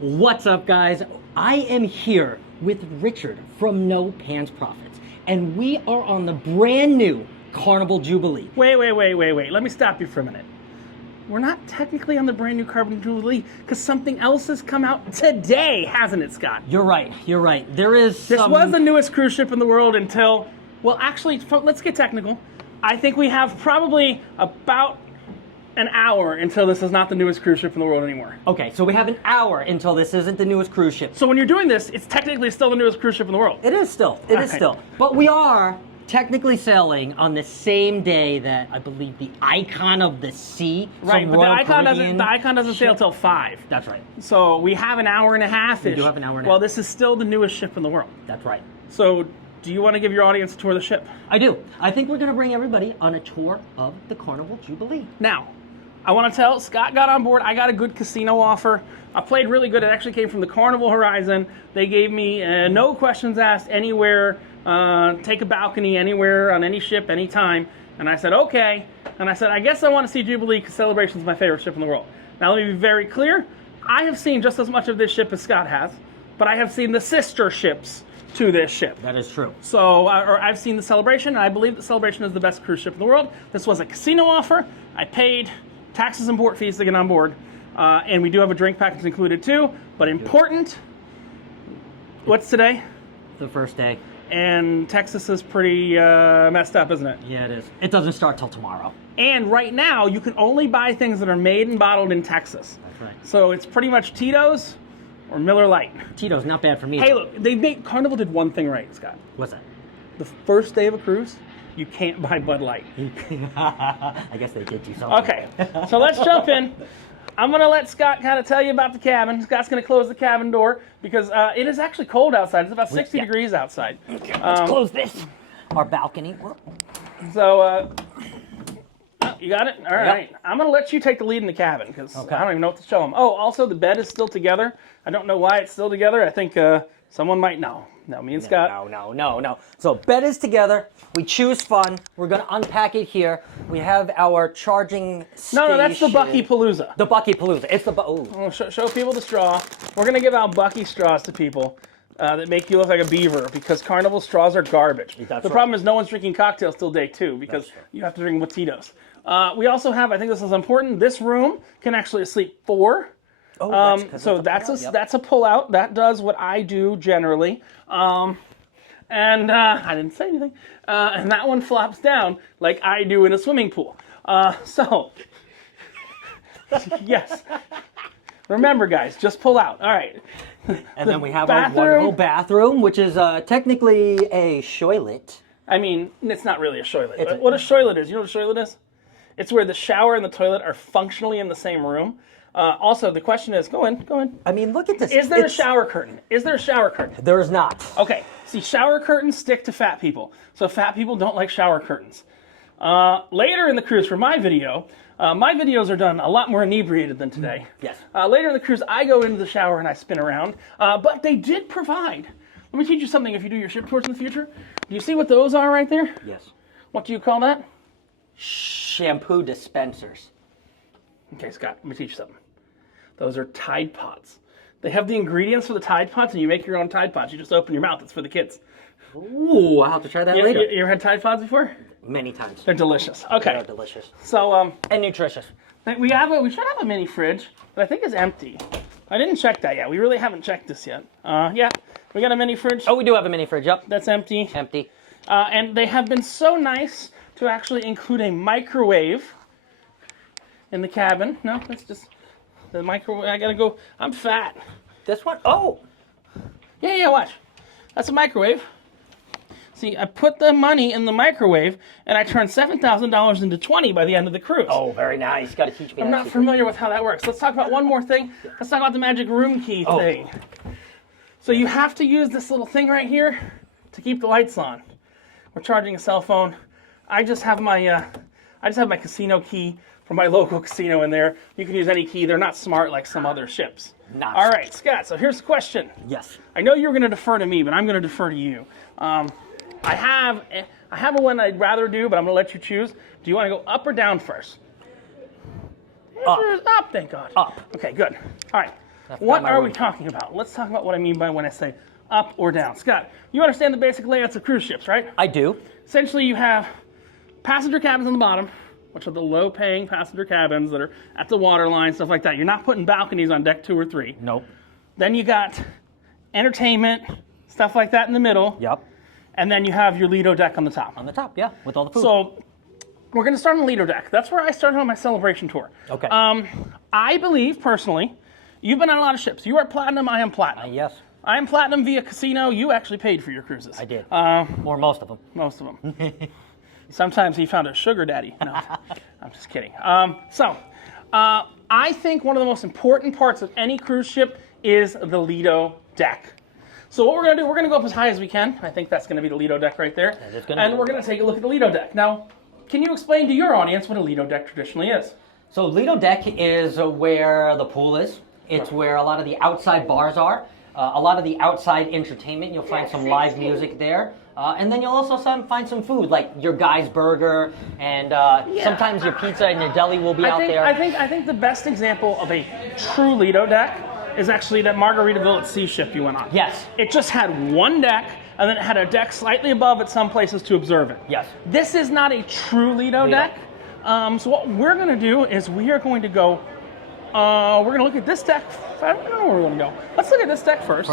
What's up, guys? I am here with Richard from No Pants Profits, and we are on the brand new Carnival Jubilee. Wait. Let me stop you for a minute. We're not technically on the brand new Carnival Jubilee because something else has come out today, hasn't it, Scott? You're right. There is This was the newest cruise ship in the world until, well, actually, let's get technical. I think we have probably about an hour until this is not the newest cruise ship in the world anymore. Okay, so we have an hour until this isn't the newest cruise ship. So when you're doing this, it's technically still the newest cruise ship in the world. It is still. But we are technically sailing on the same day that I believe the Icon of the Sea. Right, but the Icon doesn't sail till 5. That's right. So we have an hour and a half-ish. We do have an hour and a half. Well, this is still the newest ship in the world. That's right. So do you want to give your audience a tour of the ship? I do. I think we're going to bring everybody on a tour of the Carnival Jubilee. Now, I want to tell, Scott got on board. I got a good casino offer. I played really good. It actually came from the Carnival Horizon. They gave me no questions asked anywhere, take a balcony anywhere on any ship, anytime. And I said, okay. And I said, I guess I want to see Jubilee because Celebration's my favorite ship in the world. Now, let me be very clear. I have seen just as much of this ship as Scott has, but I have seen the sister ships to this ship. That is true. So, I've seen the Celebration, and I believe the Celebration is the best cruise ship in the world. This was a casino offer. I paid taxes and port fees to get on board, and we do have a drink package included too, but important, what's today? The first day. And Texas is pretty messed up, isn't it? Yeah, it is. It doesn't start till tomorrow. And right now, you can only buy things that are made and bottled in Texas. That's right. So it's pretty much Tito's or Miller Lite. Tito's not bad for me. Hey, look, Carnival did one thing right, Scott. What's that? The first day of a cruise, you can't buy Bud Light. I guess they did do something. Okay, so let's jump in. I'm going to let Scott kind of tell you about the cabin. Scott's going to close the cabin door because it is actually cold outside. It's about 60 degrees outside. Okay, let's close this. Our balcony. So, you got it? All right. I'm going to let you take the lead in the cabin because I don't even know what to show them. Oh, also, the bed is still together. I don't know why it's still together. I think someone might know. No, me and Scott. No. So bed is together. We choose fun. We're going to unpack it here. We have our charging station. No, that's the Bucky Palooza. The Bucky Palooza. It's the show people the straw. We're going to give out Bucky straws to people that make you look like a beaver because Carnival straws are garbage. The problem is no one's drinking cocktails till day 2 because you have to drink Mojitos. We also have, I think this is important, this room can actually sleep 4. So that's a pull-out. That does what I do generally. I didn't say anything. And that one flops down like I do in a swimming pool. Yes. Remember, guys, just pull out. All right. And then we have our wonderful bathroom, which is technically a shoilet. I mean, it's not really a shoilet. What a shoilet is, you know what a shoilet is? It's where the shower and the toilet are functionally in the same room. Also, the question is, go in. I mean, look at this. Is there a shower curtain? There is not. Okay. See, shower curtains stick to fat people. So fat people don't like shower curtains. Later in the cruise, for my videos are done a lot more inebriated than today. Yes. Later in the cruise, I go into the shower and I spin around. But they did provide. Let me teach you something if you do your ship tours in the future. Do you see what those are right there? Yes. What do you call that? Shampoo dispensers. Okay, Scott, let me teach you something. Those are Tide Pods. They have the ingredients for the Tide Pods, and you make your own Tide Pods. You just open your mouth. It's for the kids. Ooh, I'll have to try that later. You ever had Tide Pods before? Many times. They're delicious. Okay. They're delicious. So, and nutritious. We should have a mini fridge, but I think it's empty. I didn't check that yet. We really haven't checked this yet. Yeah, we got a mini fridge. Oh, we do have a mini fridge, yep. That's empty. Empty. And they have been so nice to actually include a microwave in the cabin. No, that's just the microwave. I gotta go. I'm fat. This one? Oh! Yeah, watch. That's a microwave. See, I put the money in the microwave, and I turned $7,000 into 20 by the end of the cruise. Oh, very nice. Got to teach me. I'm not familiar with how that works. Let's talk about one more thing. Let's talk about the magic room key thing. So you have to use this little thing right here to keep the lights on. We're charging a cell phone. I just have my casino key from my local casino in there. You can use any key. They're not smart like some other ships. All right, Scott, so here's the question. Yes. I know you're going to defer to me, but I'm going to defer to you. I have a one I'd rather do, but I'm going to let you choose. Do you want to go up or down first? Up. Up, thank God. Up. Okay, good. All right. What are we talking about? Let's talk about what I mean by when I say up or down. Scott, you understand the basic layouts of cruise ships, right? I do. Essentially, you have passenger cabins on the bottom, which are the low-paying passenger cabins that are at the waterline, stuff like that. You're not putting balconies on deck 2 or 3. Nope. Then you got entertainment, stuff like that in the middle. Yep. And then you have your Lido deck on the top. On the top, yeah, with all the food. So we're going to start on the Lido deck. That's where I started on my celebration tour. Okay. I believe, personally, you've been on a lot of ships. You are platinum, I am platinum. Yes. I am platinum via casino. You actually paid for your cruises. I did. Or most of them. Most of them. Sometimes he found a sugar daddy. No, I'm just kidding. I think one of the most important parts of any cruise ship is the Lido deck. So what we're going to do, we're going to go up as high as we can. I think that's going to be the Lido deck right there. And we're going to take a look at the Lido deck. Now, can you explain to your audience what a Lido deck traditionally is? So Lido deck is where the pool is. It's where a lot of the outside bars are. A lot of the outside entertainment. You'll find some live music there. And then you'll also find some food, like your guy's burger, and sometimes your pizza and your deli will be out there. I think the best example of a true Lido deck is actually that Margaritaville at Sea ship you went on. Yes. It just had one deck, and then it had a deck slightly above at some places to observe it. Yes. This is not a true Lido deck. So what we're going to do is we are going to go, we're going to look at this deck. I don't know where we're going to go. Let's look at this deck first.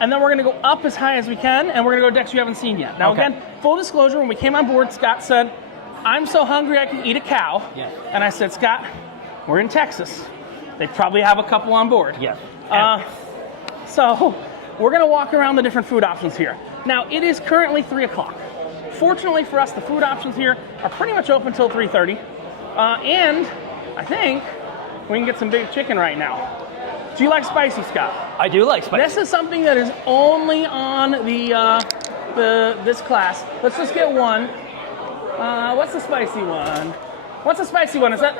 And then we're going to go up as high as we can, and we're going to go decks you haven't seen yet. Now, again, full disclosure, when we came on board, Scott said, I'm so hungry I can eat a cow. Yes. And I said, Scott, we're in Texas. They probably have a couple on board. Yes. So we're going to walk around the different food options here. Now, it is currently 3 o'clock. Fortunately for us, the food options here are pretty much open until 3:30. And I think we can get some big chicken right now. Do you like spicy, Scott? I do like spicy. This is something that is only on this class. Let's just get one. What's the spicy one? What's the spicy one? Is that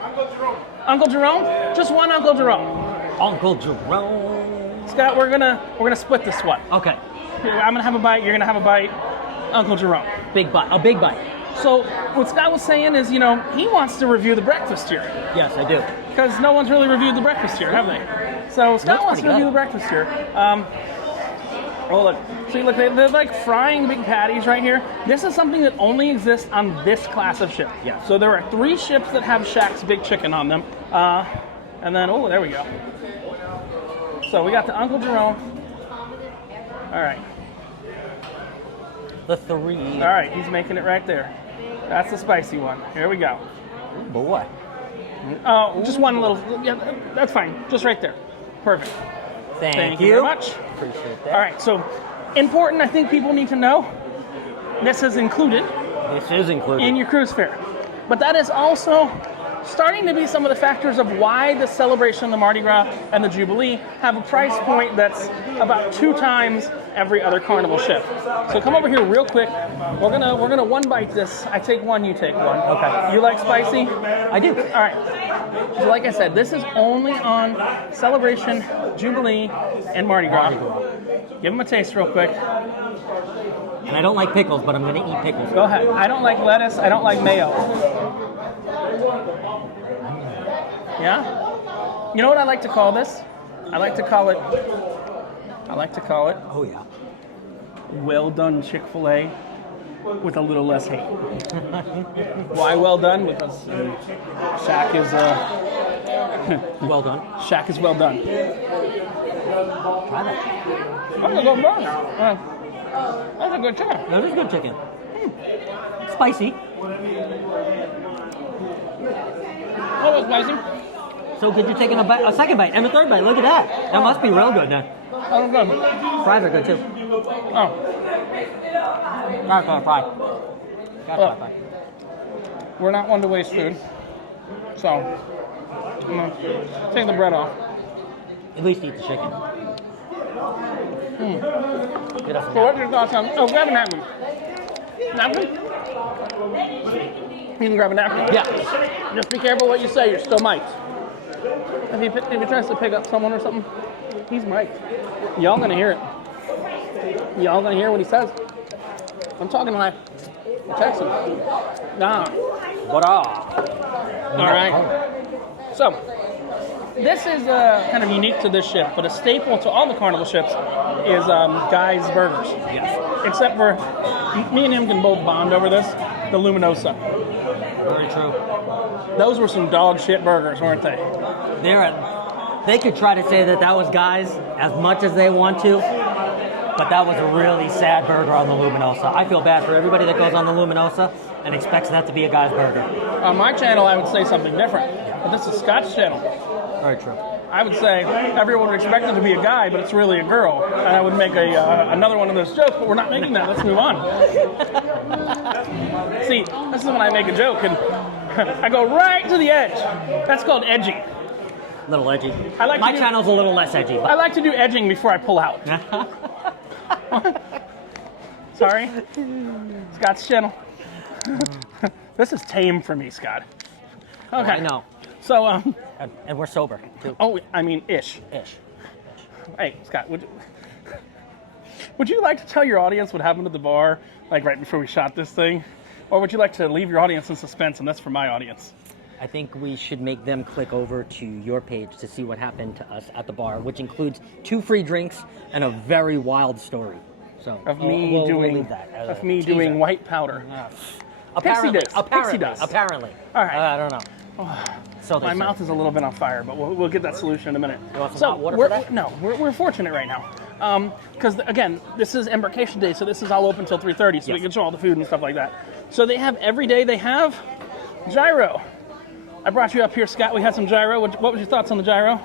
Uncle Jerome? Uncle Jerome? Just one Uncle Jerome. Uncle Jerome. Scott, we're gonna split this one. Okay. I'm gonna have a bite. You're gonna have a bite. Uncle Jerome. Big bite. A big bite. So what Scott was saying is, he wants to review the breakfast here. Yes, I do. Because no one's really reviewed the breakfast here, have they? So Scott wants to review the breakfast here. Look. See, look, they're like frying big patties right here. This is something that only exists on this class of ship. Yeah. So there are 3 ships that have Shaq's Big Chicken on them. And then, there we go. So we got the Uncle Jerome. All right. The 3. All right, he's making it right there. That's the spicy one. Here we go. Ooh, boy. Oh, just one little. Yeah, that's fine. Just right there. Perfect. Thank you very much. Appreciate that. All right, so important, I think people need to know, this is included. This is included. In your cruise fare. But that is also starting to be some of the factors of why the celebration, the Mardi Gras, and the Jubilee have a price point that's about 2 times every other Carnival ship. So come over here real quick. We're gonna one bite this. I take one, you take one. Okay. You like spicy? I do. All right. So like I said, this is only on Celebration, Jubilee, and Mardi Gras. Give them a taste real quick. And I don't like pickles, but I'm going to eat pickles. Go ahead. I don't like lettuce. I don't like mayo. Yeah? You know what I like to call this? I like to call it, Oh, yeah. well done Chick-fil-A with a little less hate. Why well done? Because Shaq is well done. Shaq is well done. Try that. That's a good burger. That's a good chicken. That is good chicken. Spicy. Oh, it's spicy. So good you're taking a second bite and a third bite. Look at that. That must be real good now. Oh, good. Fries are good too. Oh. Gotta fry. Fry. We're not one to waste food. So, I'm going to take the bread off. At least eat the chicken. So what's your thoughts on... Oh, grab a napkin. Napkin? You can grab a napkin. Yeah. Just be careful what you say. You're still mic'd. If he tries to pick up someone or something, he's mic'd. Y'all going to hear it. Y'all going to hear what he says. I'm talking live. Text him. Nah. What All right. So, this is kind of unique to this ship, but a staple to all the Carnival ships is Guy's Burgers. Yes. Except for me and him can both bond over this, the Luminosa. Very true. Those were some dog shit burgers, weren't they? They could try to say that was Guy's as much as they want to, but that was a really sad burger on the Luminosa. I feel bad for everybody that goes on the Luminosa and expects that to be a Guy's burger. On my channel, I would say something different, but this is Scott's channel. Very true. I would say everyone would expect it to be a guy, but it's really a girl, and I would make another one of those jokes, but we're not making that. Let's move on. See, this is when I make a joke, and I go right to the edge. That's called edging. A little edgy. My channel's a little less edgy. But. I like to do edging before I pull out. Sorry? Scott's channel. This is tame for me, Scott. Okay. I know. So, and we're sober, too. Oh, I mean, ish. Ish. Hey, Scott, would you like to tell your audience what happened at the bar, like right before we shot this thing? Or would you like to leave your audience in suspense, and that's for my audience? I think we should make them click over to your page to see what happened to us at the bar, which includes 2 free drinks and a very wild story. So of me doing white powder. Apparently, Pixie dust. Apparently. All right. I don't know. So my mouth is a little bit on fire, but we'll get that solution in a minute. You want some hot water for that? No, we're fortunate right now. Because, again, this is Embarkation Day, so this is all open until 3:30, so we can show all the food and stuff like that. So they have, every day they have gyro. I brought you up here, Scott. We had some gyro. What was your thoughts on the gyro?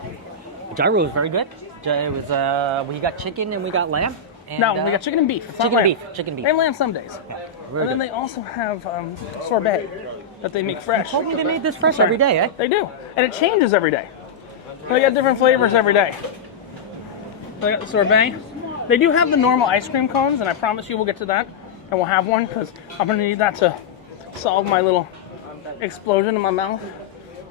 The gyro was very good. It was, we got chicken and we got lamb. And, no, we got chicken and beef. It's chicken not and lamb. beef. Chicken and beef. And lamb some days. Yeah, and then they also have sorbet that they make fresh. You told me they made this fresh every day, eh? They do. And it changes every day. They got different flavors every day. They got the sorbet. They do have the normal ice cream cones, and I promise you we'll get to that. And we'll have one, because I'm going to need that to solve my little explosion in my mouth.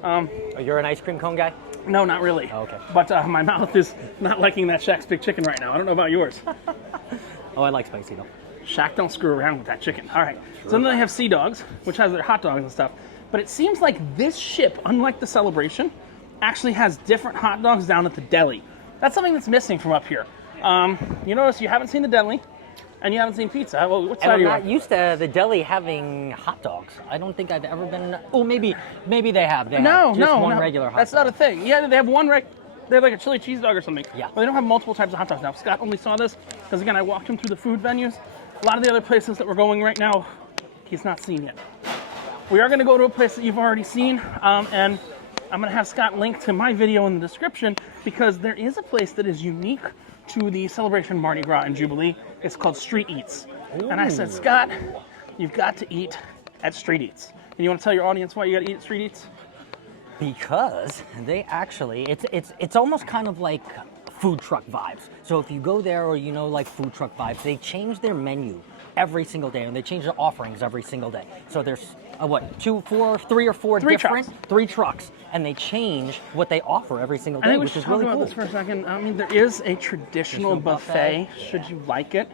Oh, you're an ice cream cone guy? No, not really. Oh, okay. But my mouth is not liking that Shaq's Big Chicken right now. I don't know about yours. Oh, I like spicy, though. Shaq don't screw around with that chicken. All right. So then they have Sea Dogs, which has their hot dogs and stuff. But it seems like this ship, unlike the Celebration, actually has different hot dogs down at the deli. That's something that's missing from up here. You notice you haven't seen the deli, and you haven't seen pizza. Well, what side are you on? I'm not used to the deli having hot dogs. I don't think I've ever been. Oh, maybe they have. No, just one regular hot That's dog. not a thing. Yeah, they have one They have like a chili cheese dog or something. Yeah. But they don't have multiple types of hot dogs now. Scott only saw this because, again, I walked him through the food venues. A lot of the other places that we're going right now, he's not seen yet. We are going to go to a place that you've already seen, and I'm going to have Scott link to my video in the description, because there is a place that is unique to the Celebration Mardi Gras and Jubilee. It's called Street Eats. Ooh. And I said, Scott, you've got to eat at Street Eats. And you want to tell your audience why you got to eat at Street Eats? Because they actually, it's almost kind of like food truck vibes. So if you go there, or like food truck vibes, they change their menu every single day, and they change their offerings every single day. So there's three or four three trucks, and they change what they offer every single day, which is really cool. This for a second. I mean, there is a traditional buffet. Should you like it?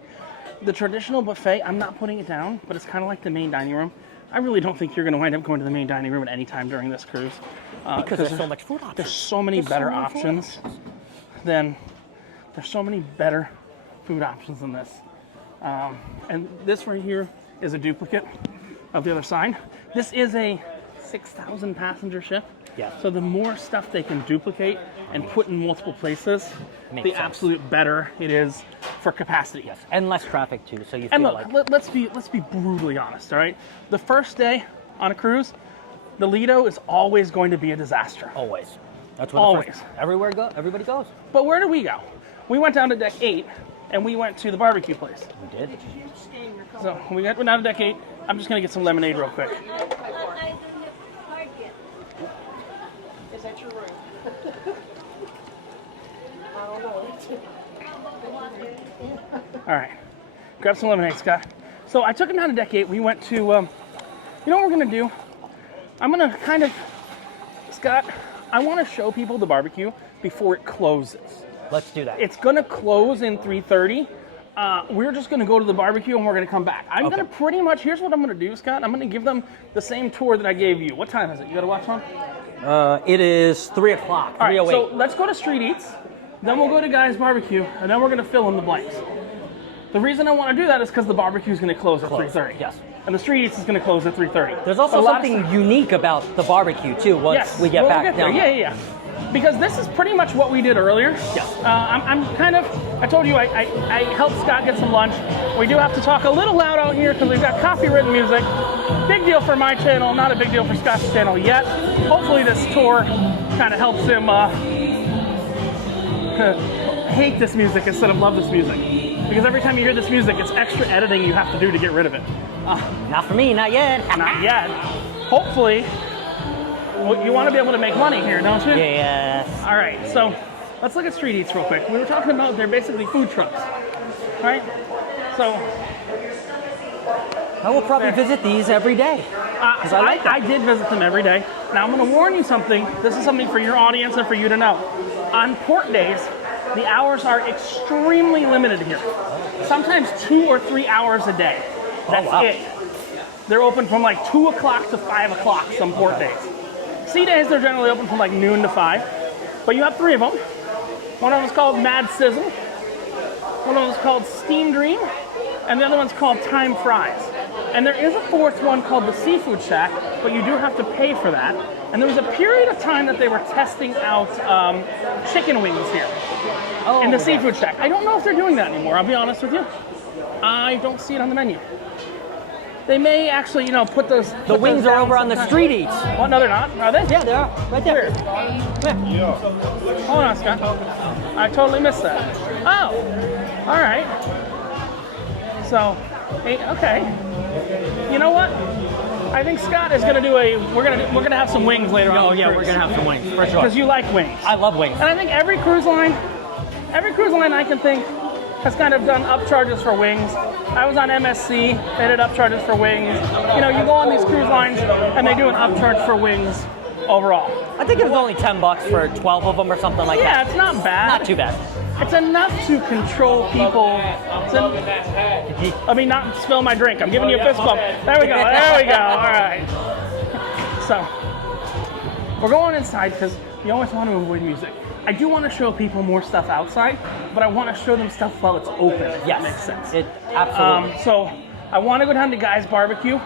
The traditional buffet, I'm not putting it down, but it's kind of like the main dining room. I really don't think you're going to wind up going to the main dining room at any time during this cruise. Because there's so much food options. There's so many better options than this. And this right here is a duplicate of the other side. This is a 6,000 passenger ship. Yeah. So the more stuff they can duplicate and put in multiple places, the absolute better it is for capacity. Yes, and less traffic too. So you feel and look, let's be brutally honest. All right, the first day on a cruise, the Lido is always going to be a disaster. Always. That's where everybody goes. But where do we go? We went down to deck 8, and we went to the barbecue place. We did. So we went down to deck 8. I'm just gonna get some lemonade real quick. Is that your room? I don't know. All right, grab some lemonade, Scott. So I took him down to deck 8. We went to, you know what we're gonna do? I'm gonna Scott, I want to show people the barbecue before it closes. Let's do that. It's gonna close in 3:30. We're just gonna go to the barbecue and we're gonna come back. I'm gonna pretty much, here's what I'm gonna do, Scott. I'm gonna give them the same tour that I gave you. What time is it? You gotta watch on? It is 3 o'clock. All right, 3:08. so let's go to Street Eats, then we'll go to Guy's Barbecue, and then we're going to fill in the blanks. The reason I want to do that is because the barbecue is going to close at 3:30. Yes. And the Street Eats is going to close at 3:30. There's also something unique about the barbecue too. Once we get back down. Yeah. Because this is pretty much what we did earlier. Yes. I'm kind of. I told you I helped Scott get some lunch. We do have to talk a little loud out here because we've got copywritten music. Big deal for my channel, not a big deal for Scott's channel yet. Hopefully this tour kind of helps him hate this music instead of love this music. Because every time you hear this music, it's extra editing you have to do to get rid of it. Not for me, not yet. Not yet. Hopefully, you want to be able to make money here, don't you? Yes. All right, so let's look at Street Eats real quick. We were talking about they're basically food trucks, right? So I will probably visit these every day. I did visit them every day. Now I'm going to warn you something. This is something for your audience and for you to know. On port days, the hours are extremely limited here. Sometimes 2 or 3 hours a day. That's it. They're open from like 2 o'clock to 5 o'clock some port days. Sea days, they're generally open from like noon to 5. But you have 3 of them. One of them is called Mad Sizzle. One of them is called Steam Dream. And the other one's called Time Fries. And there is a 4th one called the Seafood Shack, but you do have to pay for that. And there was a period of time that they were testing out chicken wings here in the Seafood Shack. I don't know if they're doing that anymore, I'll be honest with you. I don't see it on the menu. They may actually, put those... The wings are over on the Street Eats. Well, no, they're not. Are they? Yeah, they are. Right there. Yeah. Hold on, Scott. I totally missed that. Oh, all right. So, hey, okay. You know what? I think Scott is gonna do we're gonna have some wings later on. Oh yeah, we're gonna have some wings for sure. Because you like wings. I love wings. And I think every cruise line I can think has kind of done upcharges for wings. I was on MSC, they did upcharges for wings. You go on these cruise lines and they do an upcharge for wings overall. I think it was only $10 for 12 of them or something like that. Yeah, it's not bad. Not too bad. It's enough to control people. Let me not spill my drink. I'm giving you a fist bump. There we go. There we go. All right. So, we're going inside because you always want to avoid music. I do want to show people more stuff outside, but I want to show them stuff while it's open, if that makes sense. It absolutely. So, I want to go down to Guy's Barbecue.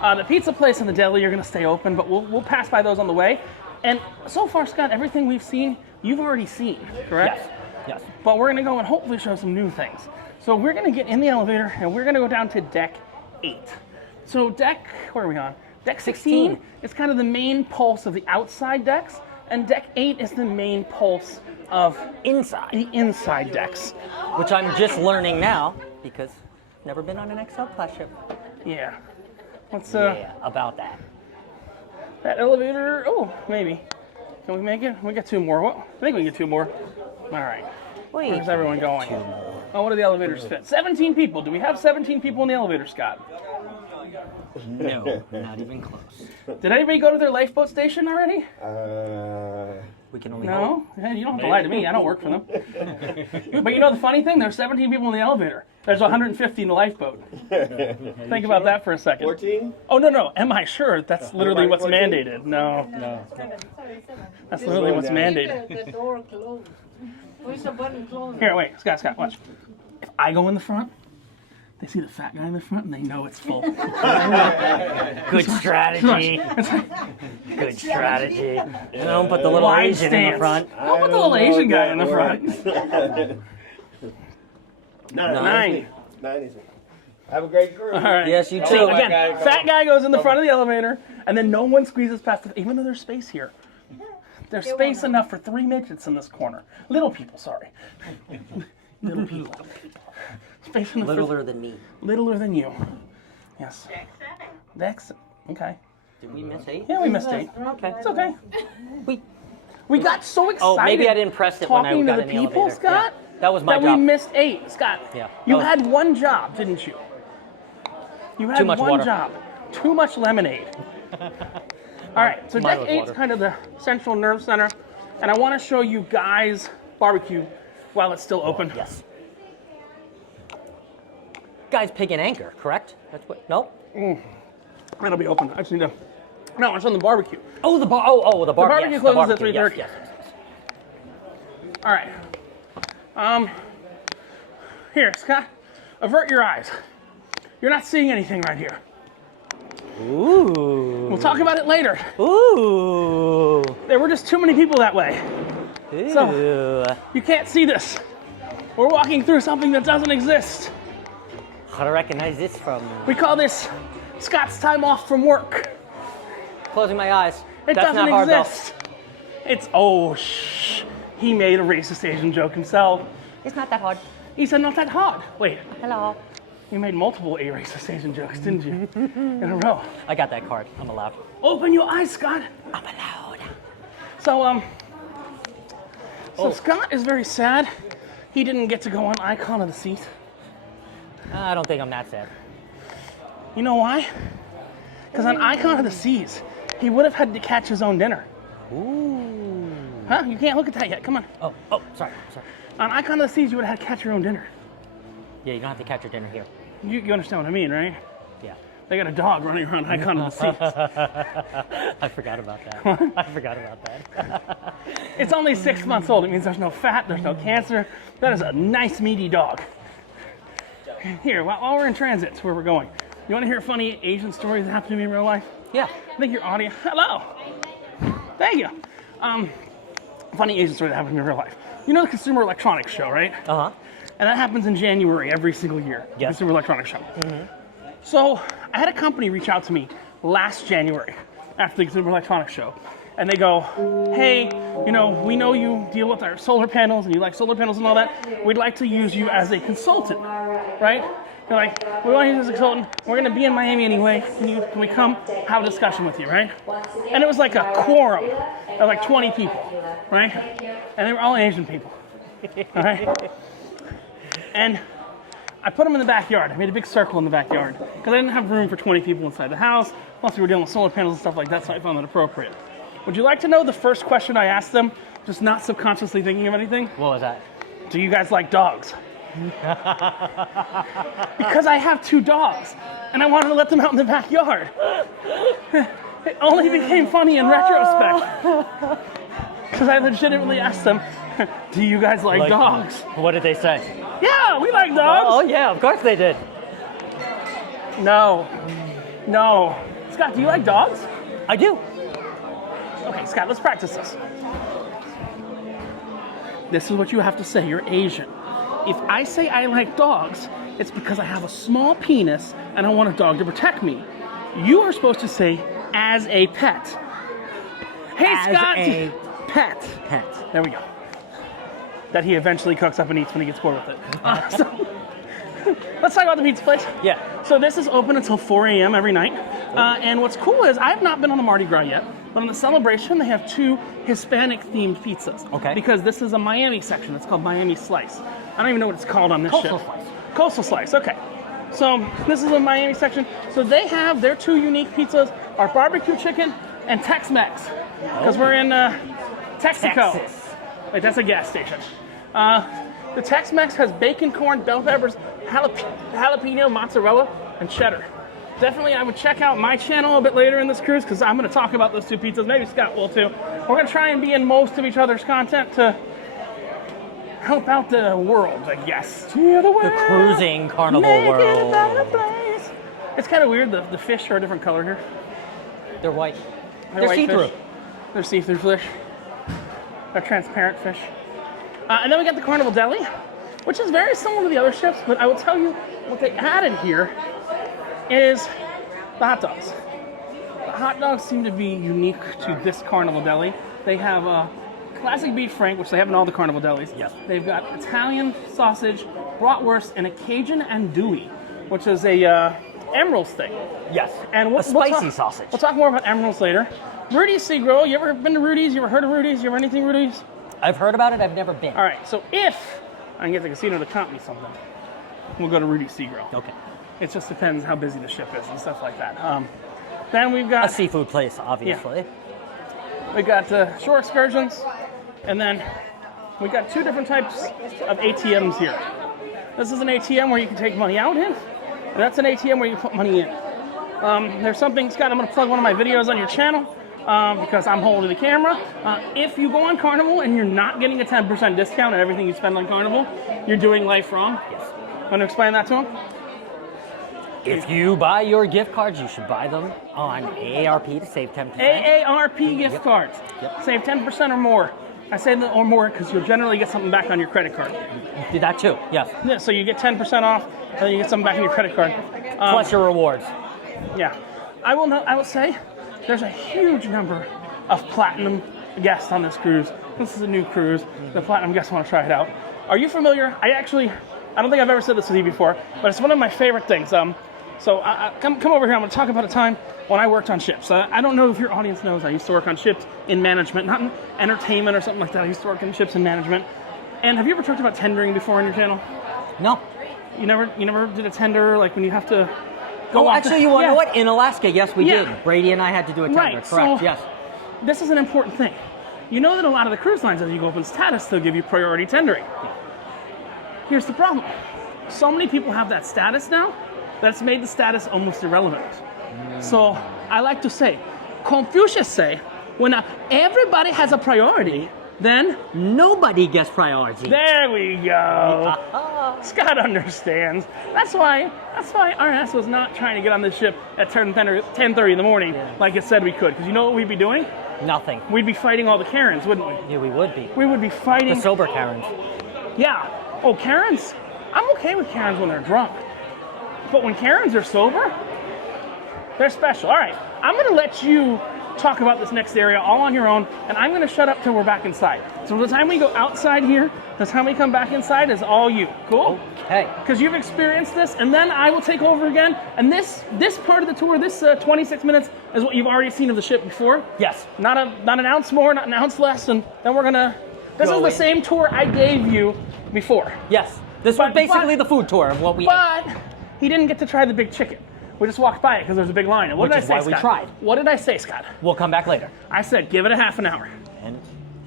The pizza place and the deli are going to stay open, but we'll pass by those on the way. And so far, Scott, everything we've seen, you've already seen, correct? Yes. But we're going to go and hopefully show some new things. So we're going to get in the elevator and we're going to go down to deck 8. So where are we on? Deck 16 is kind of the main pulse of the outside decks, and deck 8 is the main pulse of the inside decks. Which I'm just learning now because I've never been on an XL class ship. Yeah. Let's about that. That elevator, maybe. Can we make it? We get 2 more. I think we can get 2 more. All right. Where's everyone going? Oh, what do the elevators fit? 17 people. Do we have 17 people in the elevator, Scott? No, not even close. Did anybody go to their lifeboat station already? We can only No? Yeah, you don't have to lie to me. I don't work for them. But the funny thing? There's 17 people in the elevator. There's 150 in the lifeboat. Think about that for a second. 14? Oh, no. Am I sure? That's literally what's mandated. No. That's literally what's mandated. The door closed. Push the button closed. Here, wait. Scott, watch. If I go in the front, they see the fat guy in the front and they know it's full. Good strategy. Good strategy. Don't put the little Wide Asian in the front. Don't put the little Asian guy in the front. 9. 9 is it. Have a great cruise. All right. Yes, you too. So again, fat guy goes in the front of the elevator, and then no one squeezes past it, even though there's space here. There's space enough for 3 midgets in this corner. Little people, sorry. Little people. Space enough Littler than me. Littler than you. Yes. Dex. Okay. Did we miss 8? Yeah, we missed 8. Okay. It's okay. We got so excited. Oh, maybe I didn't press it when I talking got to in the the people, elevator. Scott. Yeah, that was my that job. we missed 8, Scott. Yeah. You had one job, didn't you? You had Too much one water. job. Too much lemonade. All right, so Mine deck was 8 is water. kind of the central nerve center, and I want to show you Guy's Barbecue while it's still open. Yes. Guy's Pig and Anchor, correct? That's what? No? It'll be open. I just need to No, it's on the barbecue. Oh, the barbecue. The barbecue closes at 3:30. Yes. All right. Here, Scott, avert your eyes. You're not seeing anything right here. Ooh. We'll talk about it later. Ooh. There were just too many people that way. Ooh. So, you can't see this. We're walking through something that doesn't exist. How to recognize this from? We call this Scott's time off from work. Closing my eyes. It That's doesn't not hard, exist. It's, oh, shh. He made a racist Asian joke himself. though. It's not that hard. He said, not that hard. Wait, Hello. you made multiple racist Asian jokes, didn't you? In a row. I got that card. I'm allowed. Open your eyes, Scott. I'm allowed. So, Scott is very sad. He didn't get to go on Icon of the Seat. I don't think I'm that sad. You know why? Because on Icon of the Seas, he would have had to catch his own dinner. Ooh. Huh? You can't look at that yet. Come on. Oh, sorry. On Icon of the Seas, you would have had to catch your own dinner. Yeah, you don't have to catch your dinner here. You understand what I mean, right? Yeah. They got a dog running around Icon of the Seas. I forgot about that. I forgot about that. It's only 6 months old. It means there's no fat, there's no cancer. That is a nice, meaty dog. Here, while we're in transit, it's where we're going. You want to hear funny Asian stories that happen to me in real life? Yeah. I think your audience. Hello. Thank you. Funny Asian story that happened to me in real life. You know the Consumer Electronics Show, right? Uh-huh. And that happens in January every single year. Yes. Consumer Electronics Show. So I had a company reach out to me last January after the Consumer Electronics Show. And they go, hey, we know you deal with our solar panels and you like solar panels and all that. We'd like to use you as a consultant, right? They're like, we want you as a consultant. We're going to be in Miami anyway. Can we come have a discussion with you, right? And it was like a quorum of like 20 people, right? And they were all Asian people, all right? And I put them in the backyard. I made a big circle in the backyard because I didn't have room for 20 people inside the house. Plus, we were dealing with solar panels and stuff like that, so I found that appropriate. Would you like to know the first question I asked them, just not subconsciously thinking of anything? What was that? Do you guys like dogs? Because I have 2 dogs, and I wanted to let them out in the backyard. It only became funny in retrospect. Because I legitimately asked them, do you guys like dogs? What did they say? Yeah, we like dogs. Oh, yeah, of course they did. No. Scott, do you like dogs? I do. Okay, Scott, let's practice this. This is what you have to say. You're Asian. If I say I like dogs, it's because I have a small penis and I want a dog to protect me. You are supposed to say, as a pet. Hey, As Scott. a pet. There we go. That he eventually cooks up and eats when he gets bored with it. So, let's talk about the pizza place. Yeah. So this is open until 4 a.m. every night. And what's cool is I've not been on the Mardi Gras yet, but on the celebration they have 2 Hispanic-themed pizzas. Okay. Because this is a Miami section. It's called Miami Slice. I don't even know what it's called on this Coastal ship. Slice. Coastal Slice, okay. So this is a Miami section. So they have their 2 unique pizzas are barbecue chicken and Tex-Mex. Because we're in Texaco. Texas. Wait, that's a gas station. The Tex-Mex has bacon, corn, bell peppers, jalapeno, mozzarella, and cheddar. Definitely, I would check out my channel a bit later in this cruise because I'm going to talk about those 2 pizzas. Maybe Scott will too. We're going to try and be in most of each other's content to help out the world, I guess. The cruising carnival Make world. it a better place. It's kind of weird. The fish are a different color here. They're white. They're white see-through. fish. They're see-through fish. They're transparent fish. And then we got the Carnival Deli, which is very similar to the other ships, but I will tell you what they added here is the hot dogs. The hot dogs seem to be unique to this Carnival Deli. They have classic beef frank, which they have in all the Carnival Delis. Yes. They've got Italian sausage, bratwurst, and a Cajun andouille, which is a emerald steak. Yes. And a spicy sausage. We'll talk more about emeralds later. Rudy's Seagrill. You ever been to Rudy's? You ever heard of Rudy's? You ever anything Rudy's? I've heard about it. I've never been. All right. So if I can get the casino to comp me something, we'll go to Rudy's Seagrill. Okay. It just depends how busy the ship is and stuff like that. Then we've got A seafood place, obviously. we got shore excursions, and then we got 2 different types of ATMs here. This is an ATM where you can take money out in, and that's an ATM where you put money in. There's something, Scott, I'm going to plug one of my videos on your channel because I'm holding the camera. If you go on Carnival and you're not getting a 10% discount on everything you spend on Carnival, you're doing life wrong. Yes. Want to explain that to him? If you buy your gift cards, you should buy them on AARP to save 10%. AARP gift cards. Yep. Save 10% or more. I say that or more because you'll generally get something back on your credit card. Did that too, yes. Yeah, so you get 10% off, and then you get something back on your credit card. Plus your rewards. Yeah. I will say there's a huge number of platinum guests on this cruise. This is a new cruise. The platinum guests want to try it out. Are you familiar? I don't think I've ever said this with you before, but it's one of my favorite things. So come over here. I'm going to talk about a time when I worked on ships. I don't know if your audience knows. I used to work on ships in management, not in entertainment or something like that. I used to work in ships in management. And have you ever talked about tendering before on your channel? No. You never did a tender, like when you have to go Oh, off actually, you want to know what? In Alaska, yes, we Yeah. did. Brady and I had to do a tender, Right, correct, so- yes. This is an important thing. You know that a lot of the cruise lines, as you go up in status, they'll give you priority tendering. Here's the problem. So many people have that status now that's made the status almost irrelevant. So I like to say, Confucius say, when everybody has a priority, then Nobody gets priority. there we go. Scott understands. That's why RS was not trying to get on this ship at 10:30 in the morning like it said we could. Because you know what we'd be doing? Nothing. We'd be fighting all the Karens, wouldn't we? Yeah, we would be. We would be fighting. The sober Karens. Yeah. Oh, Karens? I'm okay with Karens when they're drunk. But when Karens are sober, they're special. All right, I'm going to let you talk about this next area all on your own, and I'm going to shut up till we're back inside. So the time we go outside here, the time we come back inside is all you. Cool? Okay. Because you've experienced this, and then I will take over again. And this part of the tour, this 26 minutes, is what you've already seen of the ship before. Yes. Not an ounce more, not an ounce less, and then we're gonna. This Go is the in. same tour I gave you before. Yes. This But- was basically the food tour of what we ate. But he didn't get to try the big chicken. We just walked by it because there's a big line. And what Which did I is say, why we Scott? tried. What did I say, Scott? We'll come back later. I said give it a half an hour. And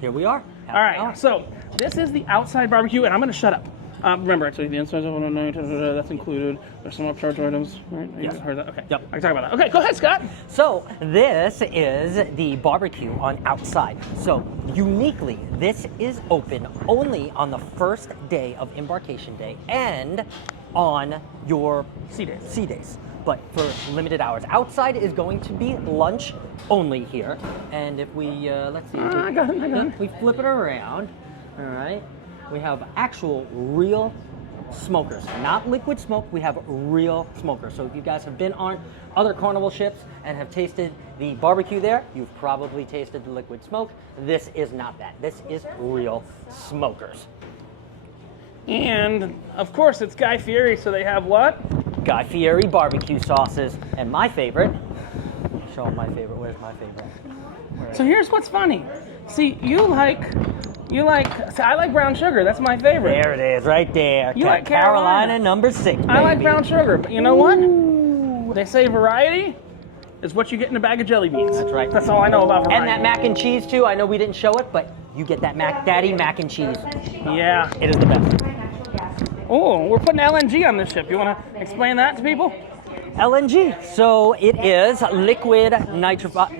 here we are. All right. So this is the outside barbecue, and I'm gonna shut up. Remember, actually, the inside of 109, that's included. There's some upcharge items, right? You Yes. heard that? Okay. Yep. I can talk about that. Okay, go ahead, Scott. So this is the barbecue on outside. So uniquely, this is open only on the first day of embarkation day and on your Sea days. sea days. But for limited hours. Outside is going to be lunch only here. And if we, let's see. I got it. We flip it around, all right? We have actual real smokers, not liquid smoke. We have real smokers. So if you guys have been on other Carnival ships and have tasted the barbecue there, you've probably tasted the liquid smoke. This is not that. This is real smokers. And of course, it's Guy Fieri, so they have what? Guy Fieri barbecue sauces, and my favorite. Show them my favorite. Where's my favorite? So here's what's funny. See, I like brown sugar. That's my favorite. There it is, right there. You like Carolina? number 6. I like baby. brown sugar, but you know what? They say variety is what you get in a bag of jelly beans. That's right. That's all I know about variety. And that mac and cheese too. I know we didn't show it, but you get that Daddy mac and cheese. Yeah. It is the best. Oh, we're putting LNG on this ship. You want to explain that to people? LNG. So it is liquid nitrified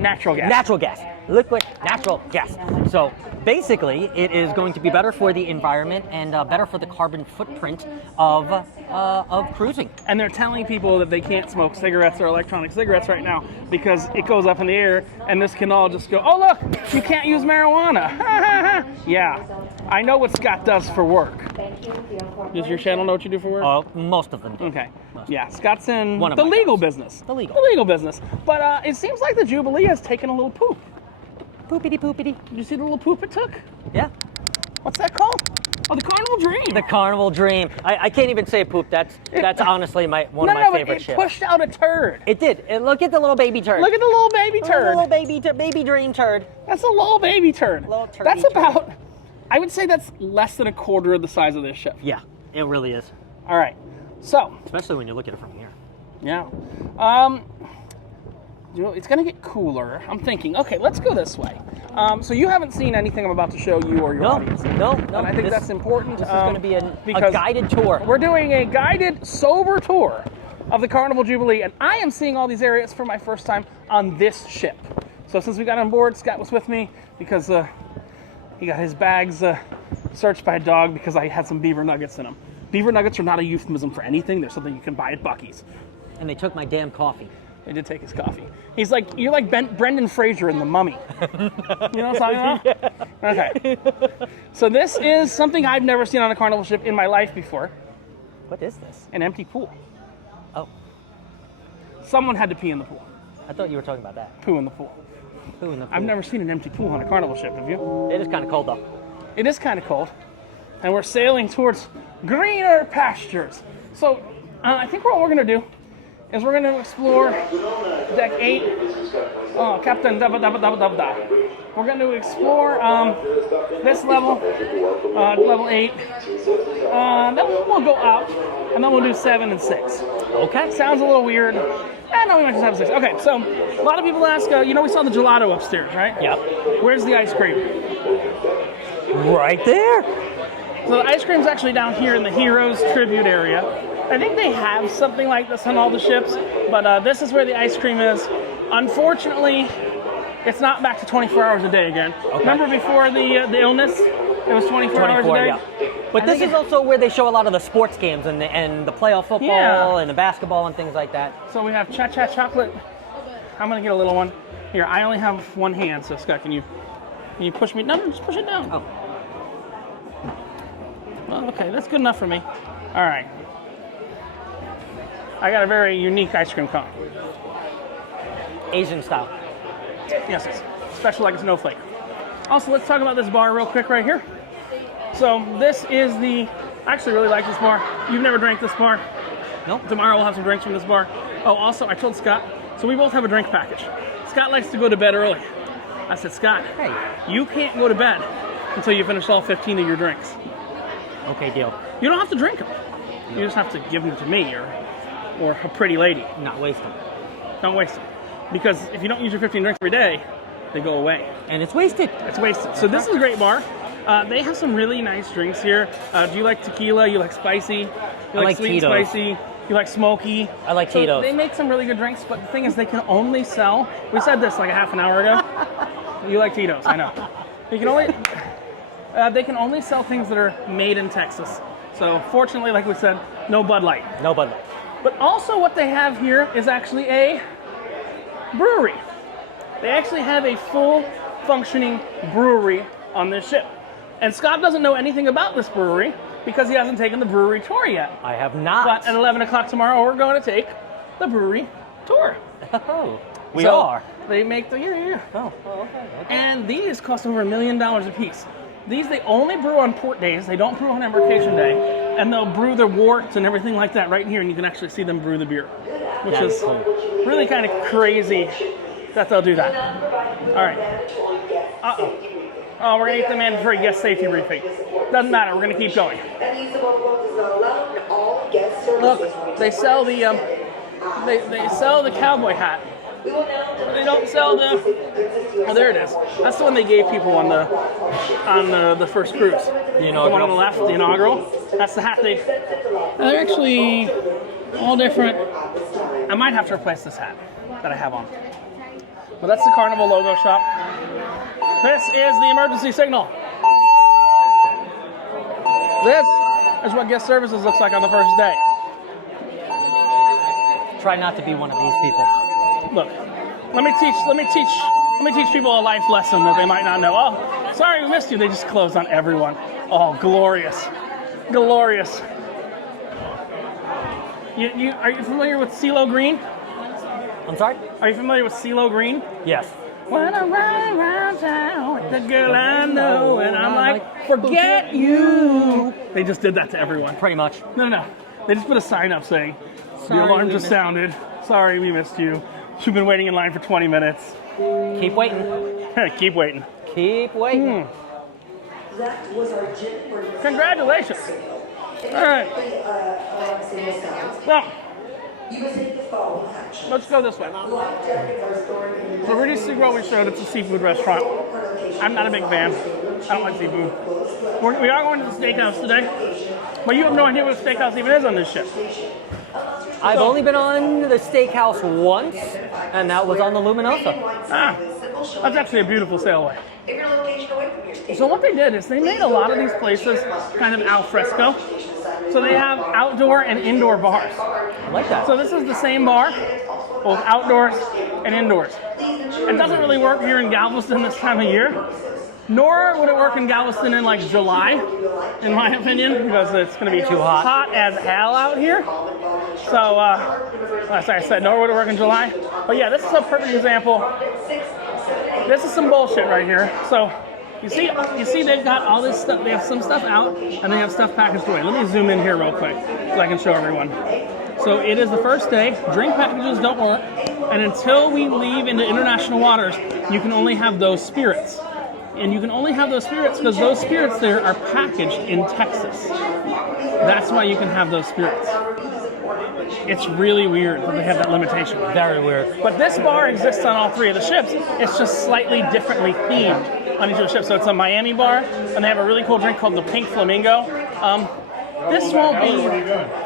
Natural gas. natural gas. Liquid natural gas. So basically, it is going to be better for the environment and better for the carbon footprint of cruising. And they're telling people that they can't smoke cigarettes or electronic cigarettes right now because it goes up in the air and this can all just go, oh look, you can't use marijuana. Yeah, I know what Scott does for work. Does your channel know what you do for work? Most of them do. Okay. Yeah, Scott's in One of the my legal jobs. business. The legal. The legal business. But it seems like the Jubilee has taken a little poop. Poopity poopity. Did you see the little poop it took? Yeah. What's that called? Oh, the Carnival Dream. The Carnival Dream. I can't even say poop. That's honestly one of my favorite it ships. pushed out a turd. It did. Look at the little baby turd. Look at the little baby turd. Little baby dream turd. That's a little baby turd. Little turdy That's turd. about, I would say that's less than a quarter of the size of this ship. Yeah, it really is. All right. So, Especially when you look at it from here. yeah. It's going to get cooler. I'm thinking, okay, let's go this way. So you haven't seen anything I'm about to show you or your audience. No. And I think that's important. This is going to be a because guided tour. We're doing a guided, sober tour of the Carnival Jubilee, and I am seeing all these areas for my first time on this ship. So since we got on board, Scott was with me because he got his bags searched by a dog because I had some beaver nuggets in them. Beaver nuggets are not a euphemism for anything. They're something you can buy at Buc-ee's. And they took my damn coffee. They did take his coffee. He's like, you're like Brendan Fraser in The Mummy. You know what I'm talking about? Yeah. Okay. So this is something I've never seen on a Carnival ship in my life before. What is this? An empty pool. Oh, Someone had to pee in the pool. I thought you were talking about that. Poo in the pool. Poo in the pool. I've never seen an empty pool on a Carnival ship, have you? It is kind of cold though. It is kind of cold. And we're sailing towards greener pastures. So I think what we're going to do is we're going to explore deck 8. Oh, Captain Dabba Dabba Dabba Dabba Da. We're going to explore this level, level 8. Then we'll go up, and then we'll do 7 and 6. Okay. Sounds a little weird. No, we might just have 6. Okay, so a lot of people ask, we saw the gelato upstairs, right? Yep. Where's the ice cream? Right there. So the ice cream's actually down here in the Heroes Tribute area. I think they have something like this on all the ships, but this is where the ice cream is. Unfortunately, it's not back to 24 hours a day again. Okay. Remember before the illness? It was 24 hours a day? Yeah. But this is also where they show a lot of the sports games and the playoff football and the basketball and things like that. So we have Cha-Cha Chocolate. I'm going to get a little one. Here, I only have one hand, so Scott, can you push me? No, just push it down. Oh. Well, okay, that's good enough for me. All right. I got a very unique ice cream cone. Asian style. Yes, it's special like a snowflake. Also, let's talk about this bar real quick right here. So this is I actually really like this bar. You've never drank this bar? No. Tomorrow we'll have some drinks from this bar. Oh, also, I told Scott, so we both have a drink package. Scott likes to go to bed early. I said, Scott, hey, you can't go to bed until you finish all 15 of your drinks. Okay, deal. You don't have to drink them. No. You just have to give them to me or a pretty lady. Not waste them. Don't waste them. Because if you don't use your 15 drinks every day, they go away. And it's wasted. It's wasted. So this is a great bar. They have some really nice drinks here. Do you like tequila? You like spicy? You like sweet and spicy? You like smoky? I like Tito's. They make some really good drinks, but the thing is they can only sell, we said this like a half an hour ago. You like Tito's, I know. They can only sell things that are made in Texas. So fortunately, like we said, no Bud Light. No Bud Light. But also what they have here is actually a brewery. They actually have a full functioning brewery on this ship. And Scott doesn't know anything about this brewery because he hasn't taken the brewery tour yet. I have not. But at 11 o'clock tomorrow, we're going to take the brewery tour. Oh, we are. They make the, Oh, okay. And these cost over $1 million a piece. These they only brew on port days. They don't brew on embarkation day. And they'll brew their worts and everything like that right here. And you can actually see them brew the beer. Which is cool. Really kind of crazy that they'll do that. All right. Uh-oh. Oh, we're going to get the mandatory guest safety briefing. Doesn't matter. We're going to keep going. Look, they sell the they sell the cowboy hat. They don't sell the. Oh, there it is. That's the one they gave people on the first cruise. The one on the left, the inaugural. That's the hat they're actually all different. I might have to replace this hat that I have on. But that's the Carnival logo shop. This is the emergency signal. This is what guest services looks like on the first day. Try not to be one of these people. Look, let me teach people a life lesson that they might not know. Oh, sorry we missed you. They just closed on everyone. Oh, glorious. Glorious. Are you familiar with CeeLo Green? I'm sorry? Are you familiar with CeeLo Green? Yes. When I ride around town with the girl I know, and I'm like, forget you. They just did that to everyone. Pretty much. No. They just put a sign up saying, the alarm just sounded. Sorry, we missed you. You've been waiting in line for 20 minutes. Keep waiting. Keep waiting. Keep waiting. Congratulations. All right. Well, let's go this way. So Rudy's Seagull we showed, it's a seafood restaurant. I'm not a big fan. I don't like seafood. We are going to the steakhouse today, but you have no idea what a steakhouse even is on this ship. I've only been on the steakhouse once, and that was on the Luminosa. Ah, that's actually a beautiful sailway. So what they did is they made a lot of these places kind of al fresco. So they have outdoor and indoor bars. I like that. So this is the same bar, both outdoors and indoors. It doesn't really work here in Galveston this time of year, nor would it work in Galveston in like July, in my opinion, because it's going to be Too hot. hot as hell out here. So, sorry, I said nor would it work in July. But yeah, this is a perfect example. This is some bullshit right here. So you see they've got all this stuff. They have some stuff out, and they have stuff packaged away. Let me zoom in here real quick so I can show everyone. So it is the first day. Drink packages don't work, and until we leave into international waters, you can only have those spirits. And you can only have those spirits because those spirits there are packaged in Texas. That's why you can have those spirits. It's really weird that they have that limitation. Very weird. But this bar exists on all three of the ships. It's just slightly differently themed on each of the ships. So it's a Miami bar, and they have a really cool drink called the Pink Flamingo. This won't be...